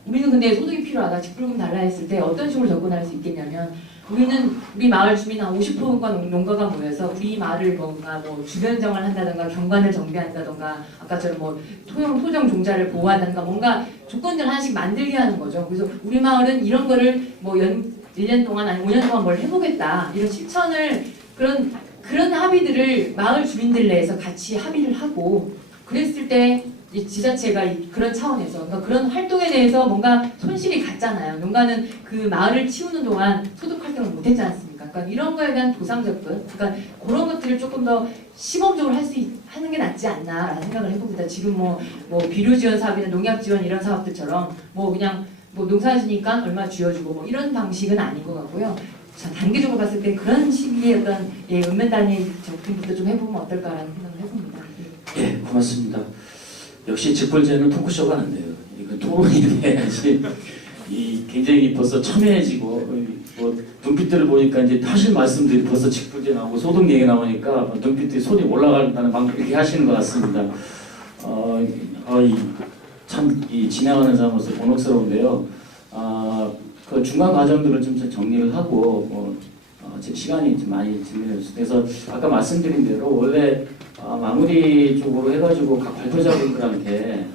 우리는 근데 소득이 필요하다, 직불금 달라 했을 때 어떤 식으로 접근할 수 있겠냐면, 우리 마을 주민 한 50%가 농가가 모여서 우리 마을을 뭔가 뭐 주변정을 한다던가 경관을 정비한다던가 아까처럼 뭐 토종 종자를 보호한다던가 뭔가 조건들 하나씩 만들게 하는 거죠. 그래서 우리 마을은 이런 거를 뭐 1년 동안 아니면 5년 동안 뭘 해보겠다, 이런 실천을 그런 합의들을 마을 주민들 내에서 같이 합의를 하고, 그랬을 때 이 지자체가 그런 차원에서, 그러니까 그런 활동에 대해서 뭔가 손실이 갔잖아요. 농가는 그 마을을 치우는 동안 소득 활동을 못했지 않습니까? 그러니까 이런 거에 대한 보상 접근, 그러니까 그런 것들을 조금 더 시범적으로 하는 게 낫지 않나라는 생각을 해봅니다. 지금 뭐 비료 지원 사업이나 농약 지원 이런 사업들처럼 뭐 그냥 뭐 농사지니까 얼마 쥐어주고 뭐 이런 방식은 아닌 것 같고요. 자, 단계적으로 봤을 때 그런 식의 어떤 읍면 단위 접근부터 좀 해보면 어떨까라는 생각을 해봅니다. 예, 고맙습니다. 역시 직불제는 토크쇼가 안 돼요. 이거 토론이 돼야지. 굉장히 벌써 첨예해지고, 뭐 눈빛들을 보니까 이제 하실 말씀들이 벌써 직불제 나오고 소득 얘기 나오니까 눈빛들이 손이 올라간다는 방금 이렇게 하시는 것 같습니다. 참 진행하는 사람으로서 곤혹스러운데요. 그 중간 과정들을 좀 정리를 하고, 제 시간이 좀 많이 들려졌어요. 그래서 아까 말씀드린 대로 원래 마무리 쪽으로 해가지고 각 발표자분들한테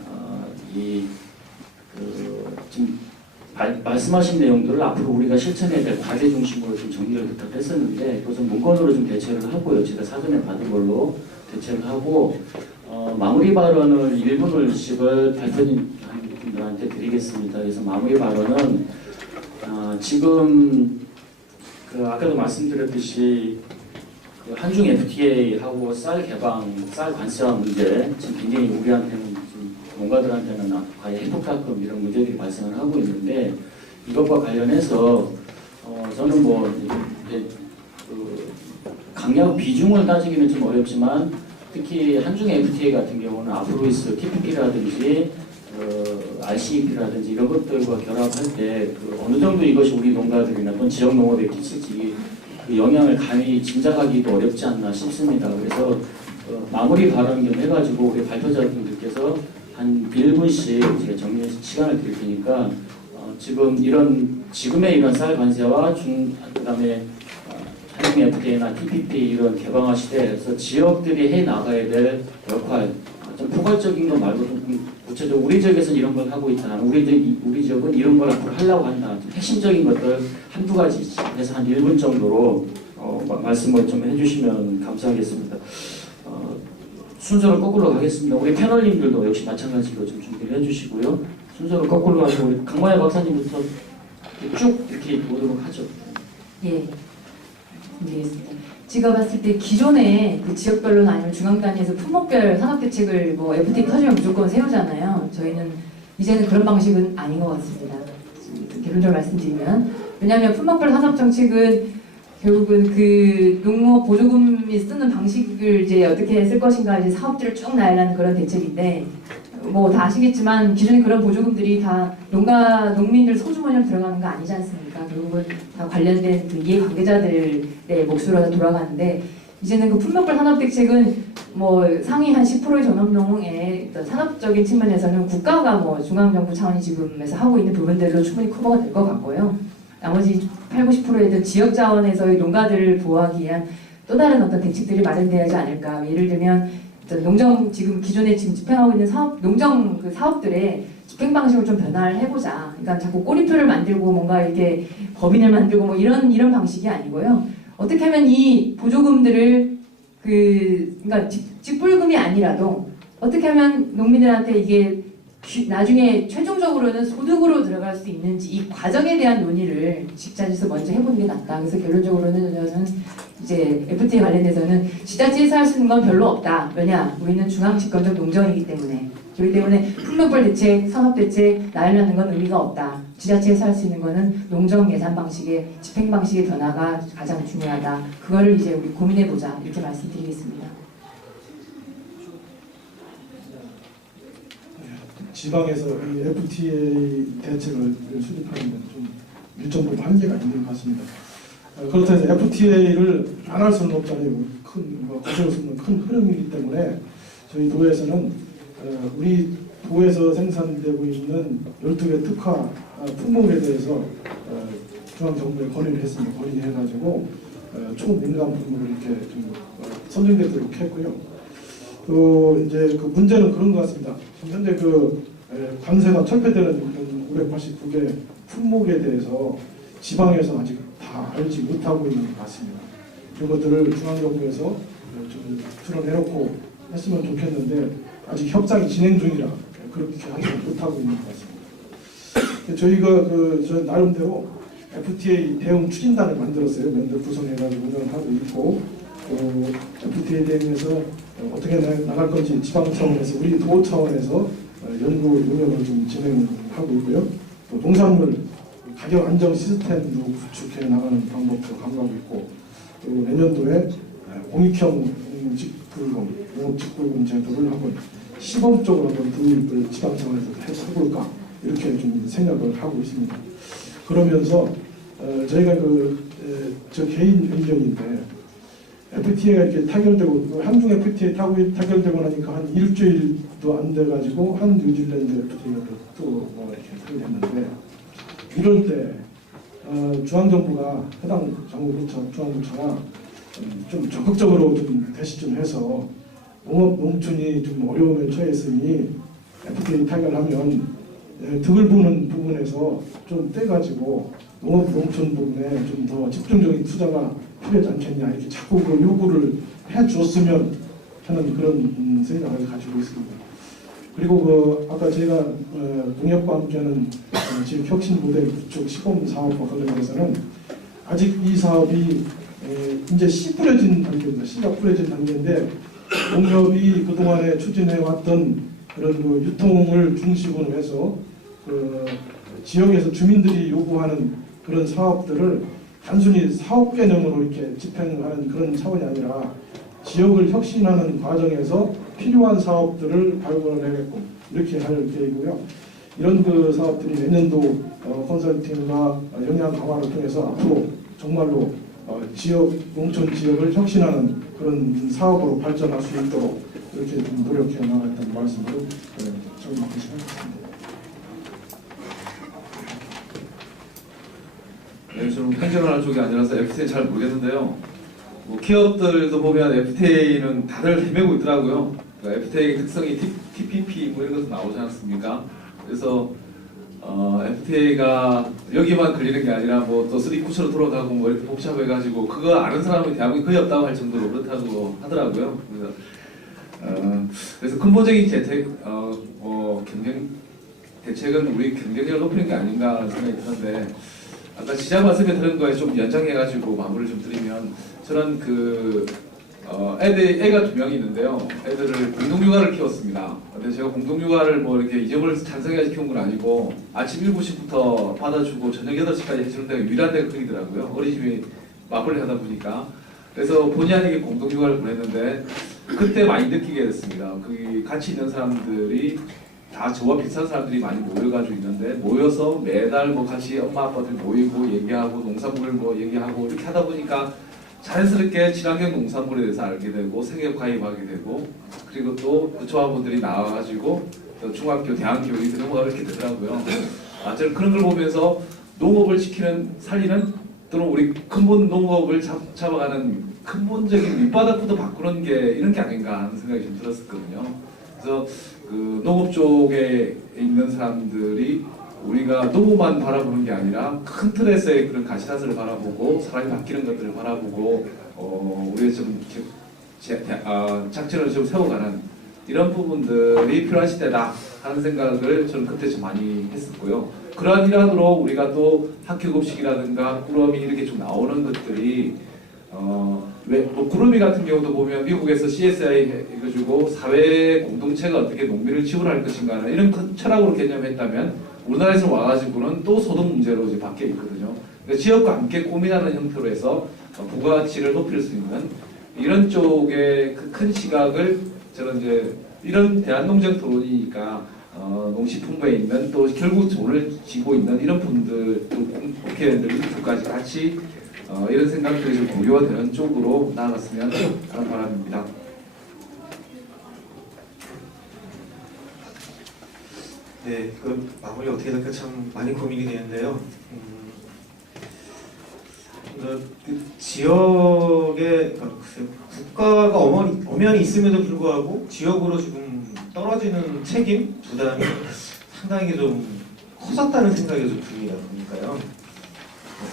지금 말씀하신 내용들을 앞으로 우리가 실천해야 될 과제 중심으로 좀 정리를 부탁했었는데, 그것은 문건으로 좀 대체를 하고요. 제가 사전에 받은 걸로 대체를 하고, 마무리 발언을 1분씩을 발표자분들한테 드리겠습니다. 그래서 마무리 발언은 지금 아까도 말씀드렸듯이 한중 FTA하고 쌀 개방, 쌀 관세화 문제, 지금 굉장히 우리한테는, 좀 농가들한테는 과연 해독가끔 이런 문제들이 발생을 하고 있는데, 이것과 관련해서 저는 강약 비중을 따지기는 좀 어렵지만, 특히 한중 FTA 같은 경우는 앞으로 있을 TPP라든지 RCEP라든지 이런 것들과 결합할 때 어느 정도 이것이 우리 농가들이나 또는 지역 농업에 끼칠지 그 영향을 감히 짐작하기도 어렵지 않나 싶습니다. 그래서 마무리 발언 겸 해가지고 우리 발표자분들께서 한 1분씩 제가 정리해서 시간을 드릴 테니까 지금의 이런 쌀 관세와 그다음에 한중 FTA나 TPP 이런 개방화 시대에서 지역들이 해 나가야 될 역할, 좀 포괄적인 거 말고 좀 구체적으로 우리 지역에서는 이런 걸 하고 있다, 우리 지역은 이런 걸 앞으로 하려고 한다, 좀 핵심적인 것들 한두 가지 해서 한 1분 정도로 말씀을 좀 해주시면 감사하겠습니다. 순서를 거꾸로 가겠습니다. 우리 패널님들도 역시 마찬가지로 좀 준비를 해주시고요. 순서를 거꾸로 가서 우리 강마야 박사님부터 쭉 이렇게 보도록 하죠. 예, 알겠습니다. 제가 봤을 때 기존에 그 지역별로나 아니면 중앙 단위에서 품목별 산업대책을 뭐 FTA 터지면 무조건 세우잖아요. 저희는 이제는 그런 방식은 아닌 것 같습니다. 결론적으로 말씀드리면, 왜냐하면 품목별 산업정책은 결국은 그 농업 보조금이 쓰는 방식을 이제 어떻게 쓸 것인가, 이제 사업들을 쭉 나열하는 그런 대책인데, 뭐 다 아시겠지만 기존에 그런 보조금들이 다 농민들 소주머니로 들어가는 거 아니지 않습니까? 결국은 다 관련된 그 이해관계자들의 몫으로 다 돌아가는데, 이제는 그 품목별 산업대책은 뭐 상위 한 10%의 전업농의 산업적인 측면에서는 국가가 뭐 중앙정부 차원이 지금에서 하고 있는 부분들로 충분히 커버가 될 것 같고요. 나머지 80~90%의 어떤 지역 자원에서의 농가들을 보호하기 위한 또 다른 어떤 대책들이 마련돼야 하지 않을까. 예를 들면 농정 지금 기존에 지금 집행하고 있는 농정 그 사업들의 집행 방식을 좀 변화를 해보자. 그러니까 자꾸 꼬리표를 만들고 뭔가 이렇게 법인을 만들고 뭐 이런 방식이 아니고요. 어떻게 하면 이 보조금들을 그러니까 직불금이 아니라도 어떻게 하면 농민들한테 이게 나중에 최종적으로는 소득으로 들어갈 수 있는지 이 과정에 대한 논의를 지자체에서 먼저 해보는 게 낫다. 그래서 결론적으로는 저는 이제 FTA 관련해서는 지자체에서 할 수 있는 건 별로 없다. 왜냐? 우리는 중앙 집권적 농정이기 때문에. 그렇기 때문에 풍력벌 대책, 산업 대책 나열하는 건 의미가 없다. 지자체에서 할 수 있는 거는 농정 예산 방식의 집행 방식의 변화가 가장 중요하다. 그거를 이제 우리 고민해보자. 이렇게 말씀드리겠습니다. 지방에서 이 FTA 대책을 수립하는 건 좀 일정 부분 한계가 있는 것 같습니다. 그렇다고 해서 FTA를 안 할 수는 없잖아요. 거칠 수 있는 큰 흐름이기 때문에 저희 도에서는 우리 도에서 생산되고 있는 12개 특화 품목에 대해서 중앙정부에 건의를 했습니다. 건의해가지고 초민감 품목을 이렇게 좀 선정되도록 했고요. 또 이제 그 문제는 그런 것 같습니다. 현재 그 관세가 철폐되는 589개 품목에 대해서 지방에서 아직 다 알지 못하고 있는 것 같습니다. 이것들을 중앙정부에서 좀 드러내놓고 했으면 좋겠는데 아직 협상이 진행 중이라 그렇게 하지 못하고 있는 것 같습니다. 저희가 저 나름대로 FTA 대응 추진단을 만들었어요. 면접 구성해가지고 운영하고 있고 또 FTA 대응에서 어떻게 나갈 건지 지방 차원에서 우리 도 차원에서 연구 운영을 좀 진행하고 있고요. 또 농산물 가격 안정 시스템도 구축해 나가는 방법도 강구하고 있고 또 내년도에 공익형 직불금, 농업 직불금 제도를 한번 시범적으로 한번 도입을 지방 차원에서 해볼까 이렇게 좀 생각을 하고 있습니다. 그러면서 저희가 저 개인 의견인데 FTA가 이렇게 타결되고 한중 FTA 타결되고 나니까 한 일주일도 안 돼가지고 한 뉴질랜드 FTA가 또 이렇게 타결했는데 이럴 때 중앙정부가 해당 중앙부처가 좀 적극적으로 좀 대시 좀 해서 농촌이 좀 어려움에 처했으니 FTA 타결하면 득을 보는 부분에서 좀 떼가지고 농촌 부분에 좀 더 집중적인 투자가 필요하지 않겠냐 이렇게 자꾸 그 요구를 해줬으면 하는 그런 생각을 가지고 있습니다. 그리고 아까 제가 농협과 함께하는 지금 혁신 모델 구축 시범 사업과 관련해서는 아직 이 사업이 이제 씨 뿌려진 단계입니다. 씨가 뿌려진 단계인데 농협이 그동안에 추진해왔던 그런 그 유통을 중심으로 해서 그 지역에서 주민들이 요구하는 그런 사업들을 단순히 사업 개념으로 이렇게 집행하는 그런 차원이 아니라 지역을 혁신하는 과정에서 필요한 사업들을 발굴해내게끔 이렇게 할 계획이고요. 이런 그 사업들이 내년도 컨설팅과 역량 강화를 통해서 앞으로 정말로 지역 농촌 지역을 혁신하는 그런 사업으로 발전할 수 있도록 이렇게 좀 노력해 나가겠다는 말씀으로 정리하겠습니다. 네, 저는 행정을 하는 쪽이 아니라서 FTA 잘 모르겠는데요. 뭐 기업들도 보면 FTA는 다들 헤매고 있더라고요. 그러니까 FTA 특성이 TPP 뭐 이런 것도 나오지 않습니까? 그래서 FTA가 여기만 걸리는 게 아니라 뭐 또 3쿠처로 돌아가고 뭐 이렇게 복잡해가지고 그거 아는 사람이 대한민국에 거의 없다고 할 정도로 그렇다고 하더라고요. 그래서 근본적인 경쟁 대책은 우리 경쟁력을 높이는 게 아닌가 하는 생각이 드는데 아까 시작 말씀에 들은 거에 좀 연장해가지고 마무리를 좀 드리면 저는 애가 2명이 있는데요. 애들을 공동육아를 키웠습니다. 근데 제가 공동육아를 뭐 이렇게 이점을 찬성해서 키운 건 아니고 아침 7시부터 받아주고 저녁 8시까지 해주는 데가 유일한 데가 거기더라고요. 어린이집이 맞벌이 하다 보니까. 그래서 본의 아니게 공동육아를 보냈는데 그때 많이 느끼게 됐습니다. 거기 같이 있는 사람들이 다 저와 비슷한 사람들이 많이 모여가지고 있는데 모여서 매달 뭐 같이 엄마 아빠들 모이고 얘기하고 농산물 뭐 얘기하고 이렇게 하다 보니까 자연스럽게 친환경 농산물에 대해서 알게 되고 생협 가입하게 되고 그리고 또 그 조합원들이 나와가지고 또 중학교, 대학교 이렇게 넘어가 이렇게 되더라고요. 저는 그런 걸 보면서 농업을 지키는 살리는 또는 우리 근본 농업을 잡아가는 근본적인 밑바닥부터 바꾸는 게 이런 게 아닌가 하는 생각이 좀 들었었거든요. 그래서 그 농업 쪽에 있는 사람들이 우리가 농업만 바라보는 게 아니라 큰 틀에서의 그런 가시밭을 바라보고 사람이 바뀌는 것들을 바라보고 우리가 좀 작전을 좀 세워가는 이런 부분들이 필요한 시대다. 하는 생각을 저는 그때 좀 많이 했었고요. 그러한 일환으로 우리가 또 학교 급식이라든가 꾸러미 이렇게 좀 나오는 것들이 왜뭐 꾸러미 같은 경우도 보면 미국에서 CSI 해가지고 사회 공동체가 어떻게 농민을 지원할 것인가는 이런 큰 철학으로 개념했다면 우리나라에서 와가지고는 또 소득 문제로 이제 바뀌어 있거든요. 그러니까 지역과 함께 고민하는 형태로 해서 부가가치를 높일 수 있는 이런 쪽의 그 큰 시각을 저는 이제 이런 대한농장 토론이니까 농식품부에 있는 또 결국 돈을 쥐고 있는 이런 분들 또 국회의원들 민주까지 같이 이런 생각들이 좀 고려가 되는 쪽으로 나아갔으면 하는 바람입니다. 네, 그 마무리 어떻게 될까 참 많이 고민이 되는데요. 그 지역에 국가가 엄연히 있음에도 불구하고 지역으로 지금 떨어지는 책임, 부담이 상당히 좀 커졌다는 생각이 좀 듭니다. 그러니까요.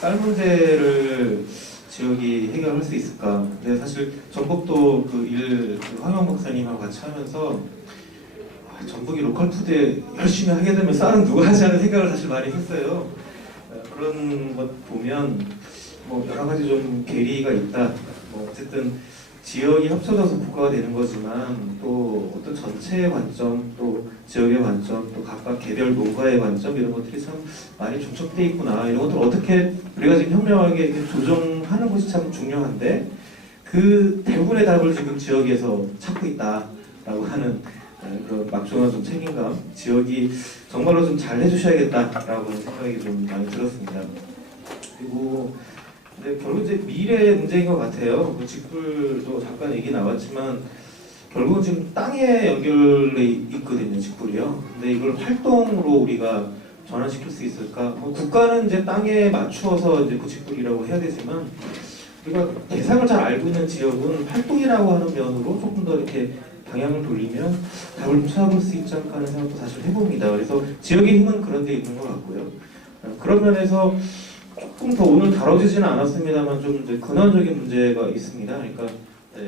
쌀 문제를 지역이 해결할 수 있을까? 근데 사실 전북도 그 황영 박사님하고 같이 하면서 전북이 로컬 푸드에 열심히 하게 되면 쌀은 누가 하지 하는 생각을 사실 많이 했어요. 그런 것 보면 뭐 여러 가지 좀 괴리가 있다. 뭐 어쨌든 지역이 합쳐져서 국가가 되는 거지만 또 어떤 전체의 관점, 또 지역의 관점, 또 각각 개별 농가의 관점 이런 것들이 참 많이 중첩돼 있구나. 이런 것들 어떻게 우리가 지금 현명하게 이렇게 조정하는 것이 참 중요한데 그 대부분의 답을 지금 지역에서 찾고 있다라고 하는 그런 막중한 좀 책임감, 지역이 정말로 좀 잘 해주셔야겠다라고 하는 생각이 좀 많이 들었습니다. 그리고 근데 결국 이제 미래의 문제인 것 같아요. 그 직불도 잠깐 얘기 나왔지만 결국은 지금 땅에 연결돼 있거든요, 직불이요. 근데 이걸 활동으로 우리가 전환시킬 수 있을까? 뭐 국가는 이제 땅에 맞추어서 이제 그 직불이라고 해야 되지만 우리가 대상을 잘 알고 있는 지역은 활동이라고 하는 면으로 조금 더 이렇게 방향을 돌리면 답을 좀 찾아볼 수 있지 않을까 하는 생각도 사실 해봅니다. 그래서 지역의 힘은 그런 데 있는 것 같고요. 그런 면에서 조금 더 오늘 다뤄지지는 않았습니다만 좀 이제 근원적인 문제가 있습니다. 그러니까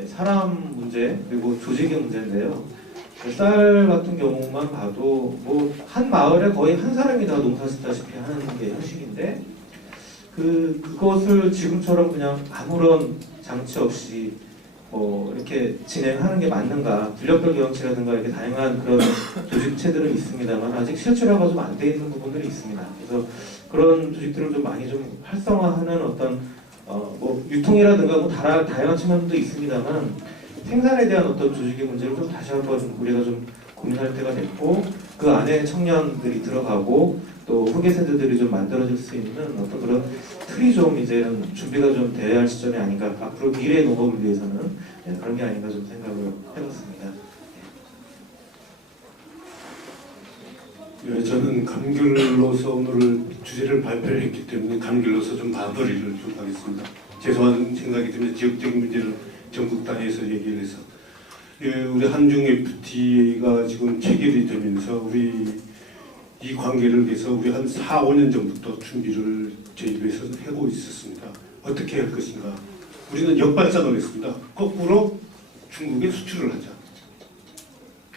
사람 문제 그리고 조직의 문제인데요. 쌀 같은 경우만 봐도 뭐 한 마을에 거의 한 사람이 다 농사짓다시피 하는 게 현실인데 그것을 지금처럼 그냥 아무런 장치 없이 뭐 이렇게 진행하는 게 맞는가? 분력별 경영체라든가 이렇게 다양한 그런 조직체들은 있습니다만 아직 실체화가 좀 안 돼 있는 부분들이 있습니다. 그래서 그런 조직들을 좀 많이 좀 활성화하는 어떤 뭐 유통이라든가 뭐 다양한 측면도 있습니다만 생산에 대한 어떤 조직의 문제를 좀 다시 한번 우리가 좀 고민할 때가 됐고 그 안에 청년들이 들어가고 또 후계 세대들이 좀 만들어질 수 있는 어떤 그런 틀이 좀 이제는 준비가 좀 돼야 할 시점이 아닌가. 앞으로 미래의 농업을 위해서는 그런 게 아닌가 좀 생각을 해봤습니다. 네, 저는 감귤로서 오늘 주제를 발표를 했기 때문에 감귤로서 좀 마무리를 좀 하겠습니다. 죄송한 생각이 들면 지역적인 문제를 전국 단위에서 얘기를 해서 우리 한중 FTA가 지금 체결이 되면서 우리 이 관계를 위해서 우리 한 4, 5년 전부터 준비를 저희에서 하고 있었습니다. 어떻게 할 것인가. 우리는 역발상을 했습니다. 거꾸로 중국에 수출을 하자.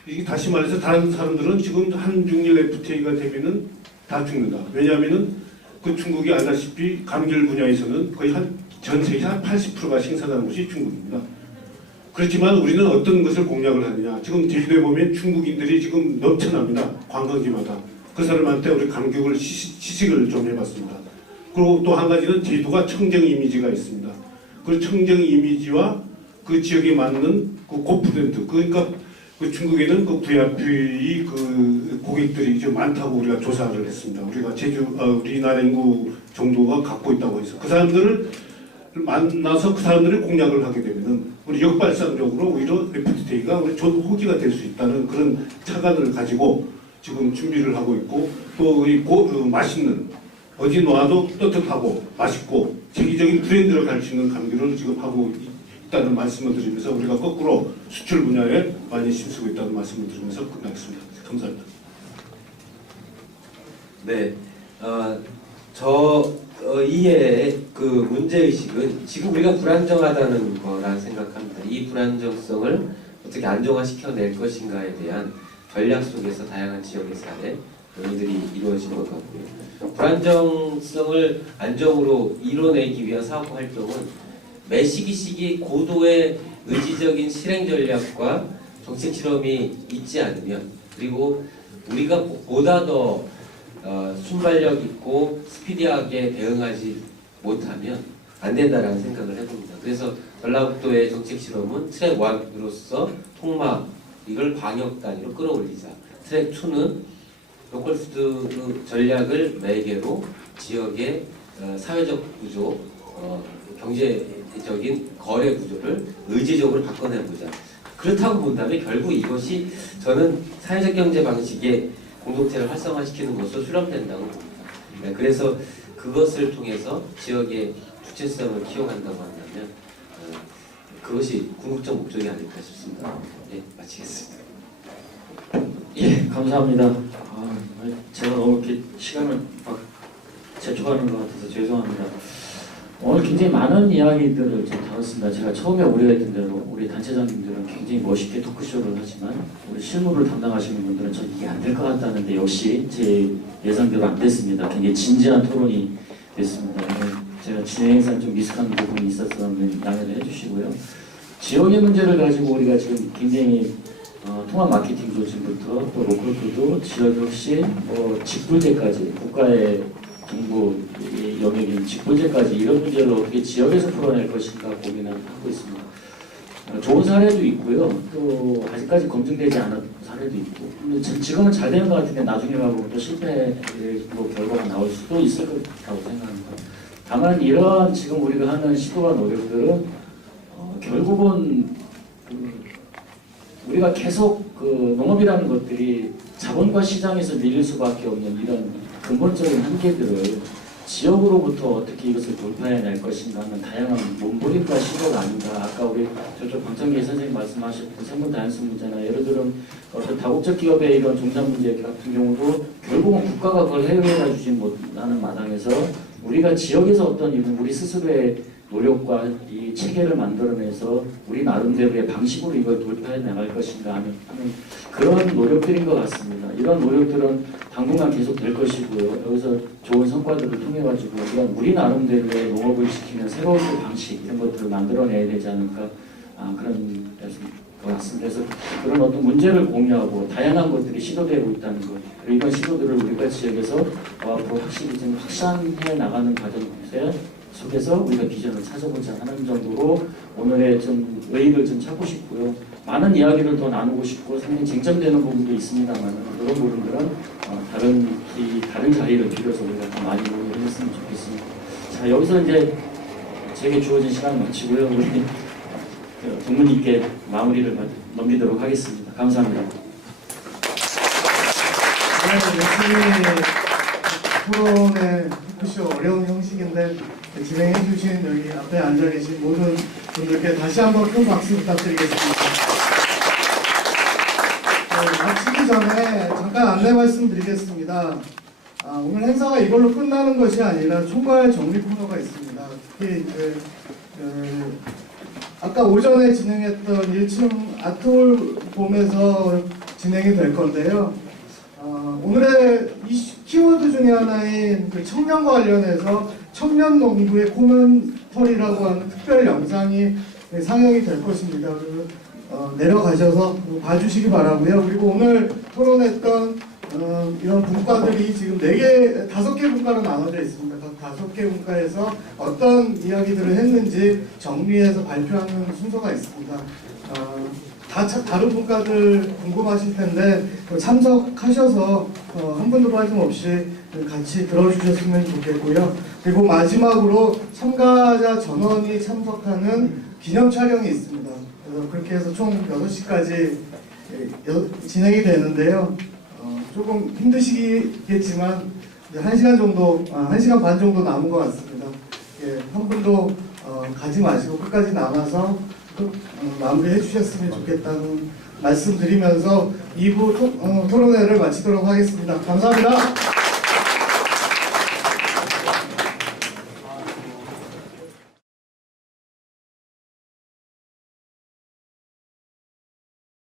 이게 다시 말해서 다른 사람들은 지금 한중일 FTA가 되면은 다 죽는다. 왜냐하면은 그 중국이 알다시피 감귤 분야에서는 거의 전 세계 한 80%가 생산하는 곳이 중국입니다. 그렇지만 우리는 어떤 것을 공략을 하느냐. 지금 제주도에 보면 중국인들이 지금 넘쳐납니다. 관광지마다. 그 사람한테 우리 감귤을 시식을 좀 해봤습니다. 그리고 또 한 가지는 제주도가 청정 이미지가 있습니다. 그 청정 이미지와 그 지역에 맞는 그 고프던트, 그러니까 그 중국에는 그 VIP 그 고객들이 좀 많다고 우리가 조사를 했습니다. 우리가 우리나라 인구 정도가 갖고 있다고 해서 그 사람들을 만나서 그 사람들의 공략을 하게 되면은 우리 역발상적으로 오히려 FTA가 우리 좋은 호기가 될 수 있다는 그런 착안을 가지고 지금 준비를 하고 있고 또 맛있는 어디 놔도 떳떳하고 맛있고 세계적인 브랜드를 가르치는 감귤을 지금 하고 있다는 말씀을 드리면서 우리가 거꾸로 수출 분야에 많이 힘쓰고 있다는 말씀을 드리면서 끝나겠습니다. 감사합니다. 네, 이의 그 문제의식은 지금 우리가 불안정하다는 거라 생각합니다. 이 불안정성을 어떻게 안정화시켜낼 것인가에 대한 전략 속에서 다양한 지역의 사례 논의들이 이루어질 것 같고요. 불안정성을 안정으로 이뤄내기 위한 사업 활동은 매 시기 고도의 의지적인 실행 전략과 정책 실험이 있지 않으면, 그리고 우리가 보다 더 순발력 있고 스피디하게 대응하지 못하면 안 된다라는 생각을 해봅니다. 그래서 전라북도의 정책 실험은 트랙 1으로서 통막 이걸 광역 단위로 끌어올리자. 트랙 2는 로컬푸드 전략을 매개로 지역의 사회적 구조, 경제적인 거래 구조를 의지적으로 바꿔내보자. 그렇다고 본다면 결국 이것이 저는 사회적 경제 방식의 공동체를 활성화시키는 것으로 수렴된다고 봅니다. 네, 그래서 그것을 통해서 지역의 주체성을 키워간다고 한다면 그것이 궁극적 목적이 아닐까 싶습니다. 예, 마치겠습니다. 예, 감사합니다. 제가 너무 이렇게 시간을 막 재촉하는 것 같아서 죄송합니다. 오늘 굉장히 많은 이야기들을 좀 다뤘습니다. 제가 처음에 우려했던 대로 우리 단체장님들은 굉장히 멋있게 토크쇼를 하지만 우리 실무를 담당하시는 분들은 전 이게 안 될 것 같다는데 역시 제 예상대로 안 됐습니다. 굉장히 진지한 토론이 됐습니다. 제가 진행상 좀 미숙한 부분이 있었으면 양해를 해주시고요. 지역의 문제를 가지고 우리가 지금 굉장히 통합 마케팅 조직부터 또 로컬푸드, 지역 혁신, 직불제까지 국가의 정부 영역인 직불제까지 이런 문제를 어떻게 지역에서 풀어낼 것인가 고민을 하고 있습니다. 좋은 사례도 있고요. 또 아직까지 검증되지 않은 사례도 있고. 근데 지금은 잘 되는 것 같은데 나중에 가고 또 실패 결과가 나올 수도 있을 거라고 생각합니다. 다만 이러한 지금 우리가 하는 시도와 노력들은 결국은 우리가 계속 농업이라는 것들이 자본과 시장에서 밀릴 수밖에 없는 이런 근본적인 한계들을 지역으로부터 어떻게 이것을 돌파해낼 것인가 하는 다양한 몸부림과 시도가 아닌가. 아까 우리 저쪽 방청객 선생님 말씀하셨던 생분 다양성 문제나 예를 들면 어떤 다국적 기업의 이런 종장 문제 같은 경우도 결국은 국가가 그걸 해결해 주지 못하는 마당에서 우리가 지역에서 어떤 우리 스스로의 노력과 이 체계를 만들어내서 우리 나름대로의 방식으로 이걸 돌파해 나갈 것인가 하는 그런 노력들인 것 같습니다. 이런 노력들은 당분간 계속 될 것이고요. 여기서 좋은 성과들을 통해 가지고 우리 나름대로의 농업을 지키는 새로운 방식 이런 것들을 만들어내야 되지 않을까 그런 것 같습니다. 그래서 그런 어떤 문제를 공유하고 다양한 것들이 시도되고 있다는 것, 그리고 이런 시도들을 우리가 지역에서 앞으로 확실히 좀 확산해 나가는 과정 속에서 우리가 비전을 찾아보자 하는 정도로 오늘의 좀 의의를 좀 찾고 싶고요. 많은 이야기를 더 나누고 싶고 상당히 쟁점되는 부분도 있습니다만 그런 부분들은 다른 자리를 빌어서 우리가 더 많이 논의를 했으면 좋겠습니다. 자, 여기서 이제 제게 주어진 시간을 마치고요. 우리 동문님께 마무리를 넘기도록 하겠습니다. 감사합니다. 토론의 토크쇼 어려운 형식인데 진행해 주신 여기 앞에 앉아 계신 모든 분들께 다시 한번 큰 박수 부탁드리겠습니다. 마치기 전에 잠깐 안내 말씀드리겠습니다. 오늘 행사가 이걸로 끝나는 것이 아니라 총괄 정리 코너가 있습니다. 특히 이제 아까 오전에 진행했던 1층 아트홀 봄에서 진행이 될 건데요. 오늘의 키워드 중에 하나인 그 청년과 관련해서 청년 농부의 코멘터리라고 하는 특별 영상이 상영이 될 것입니다. 내려가셔서 봐주시기 바라고요. 그리고 오늘 토론했던 이런 분과들이 지금 5개 분과로 나눠져 있습니다. 각 5개 분과에서 어떤 이야기들을 했는지 정리해서 발표하는 순서가 있습니다. 다른 분과들 궁금하실 텐데 참석하셔서 한 분도 빠짐없이 같이 들어주셨으면 좋겠고요. 그리고 마지막으로 참가자 전원이 참석하는 기념 촬영이 있습니다. 그래서 그렇게 해서 총 6시까지 진행이 되는데요. 조금 힘드시겠지만 1시간 정도, 1시간 반 정도 남은 것 같습니다. 한 분도 가지 마시고 끝까지 남아서 마무리해 주셨으면 좋겠다는 말씀 드리면서 2부 토론회를 마치도록 하겠습니다. 감사합니다.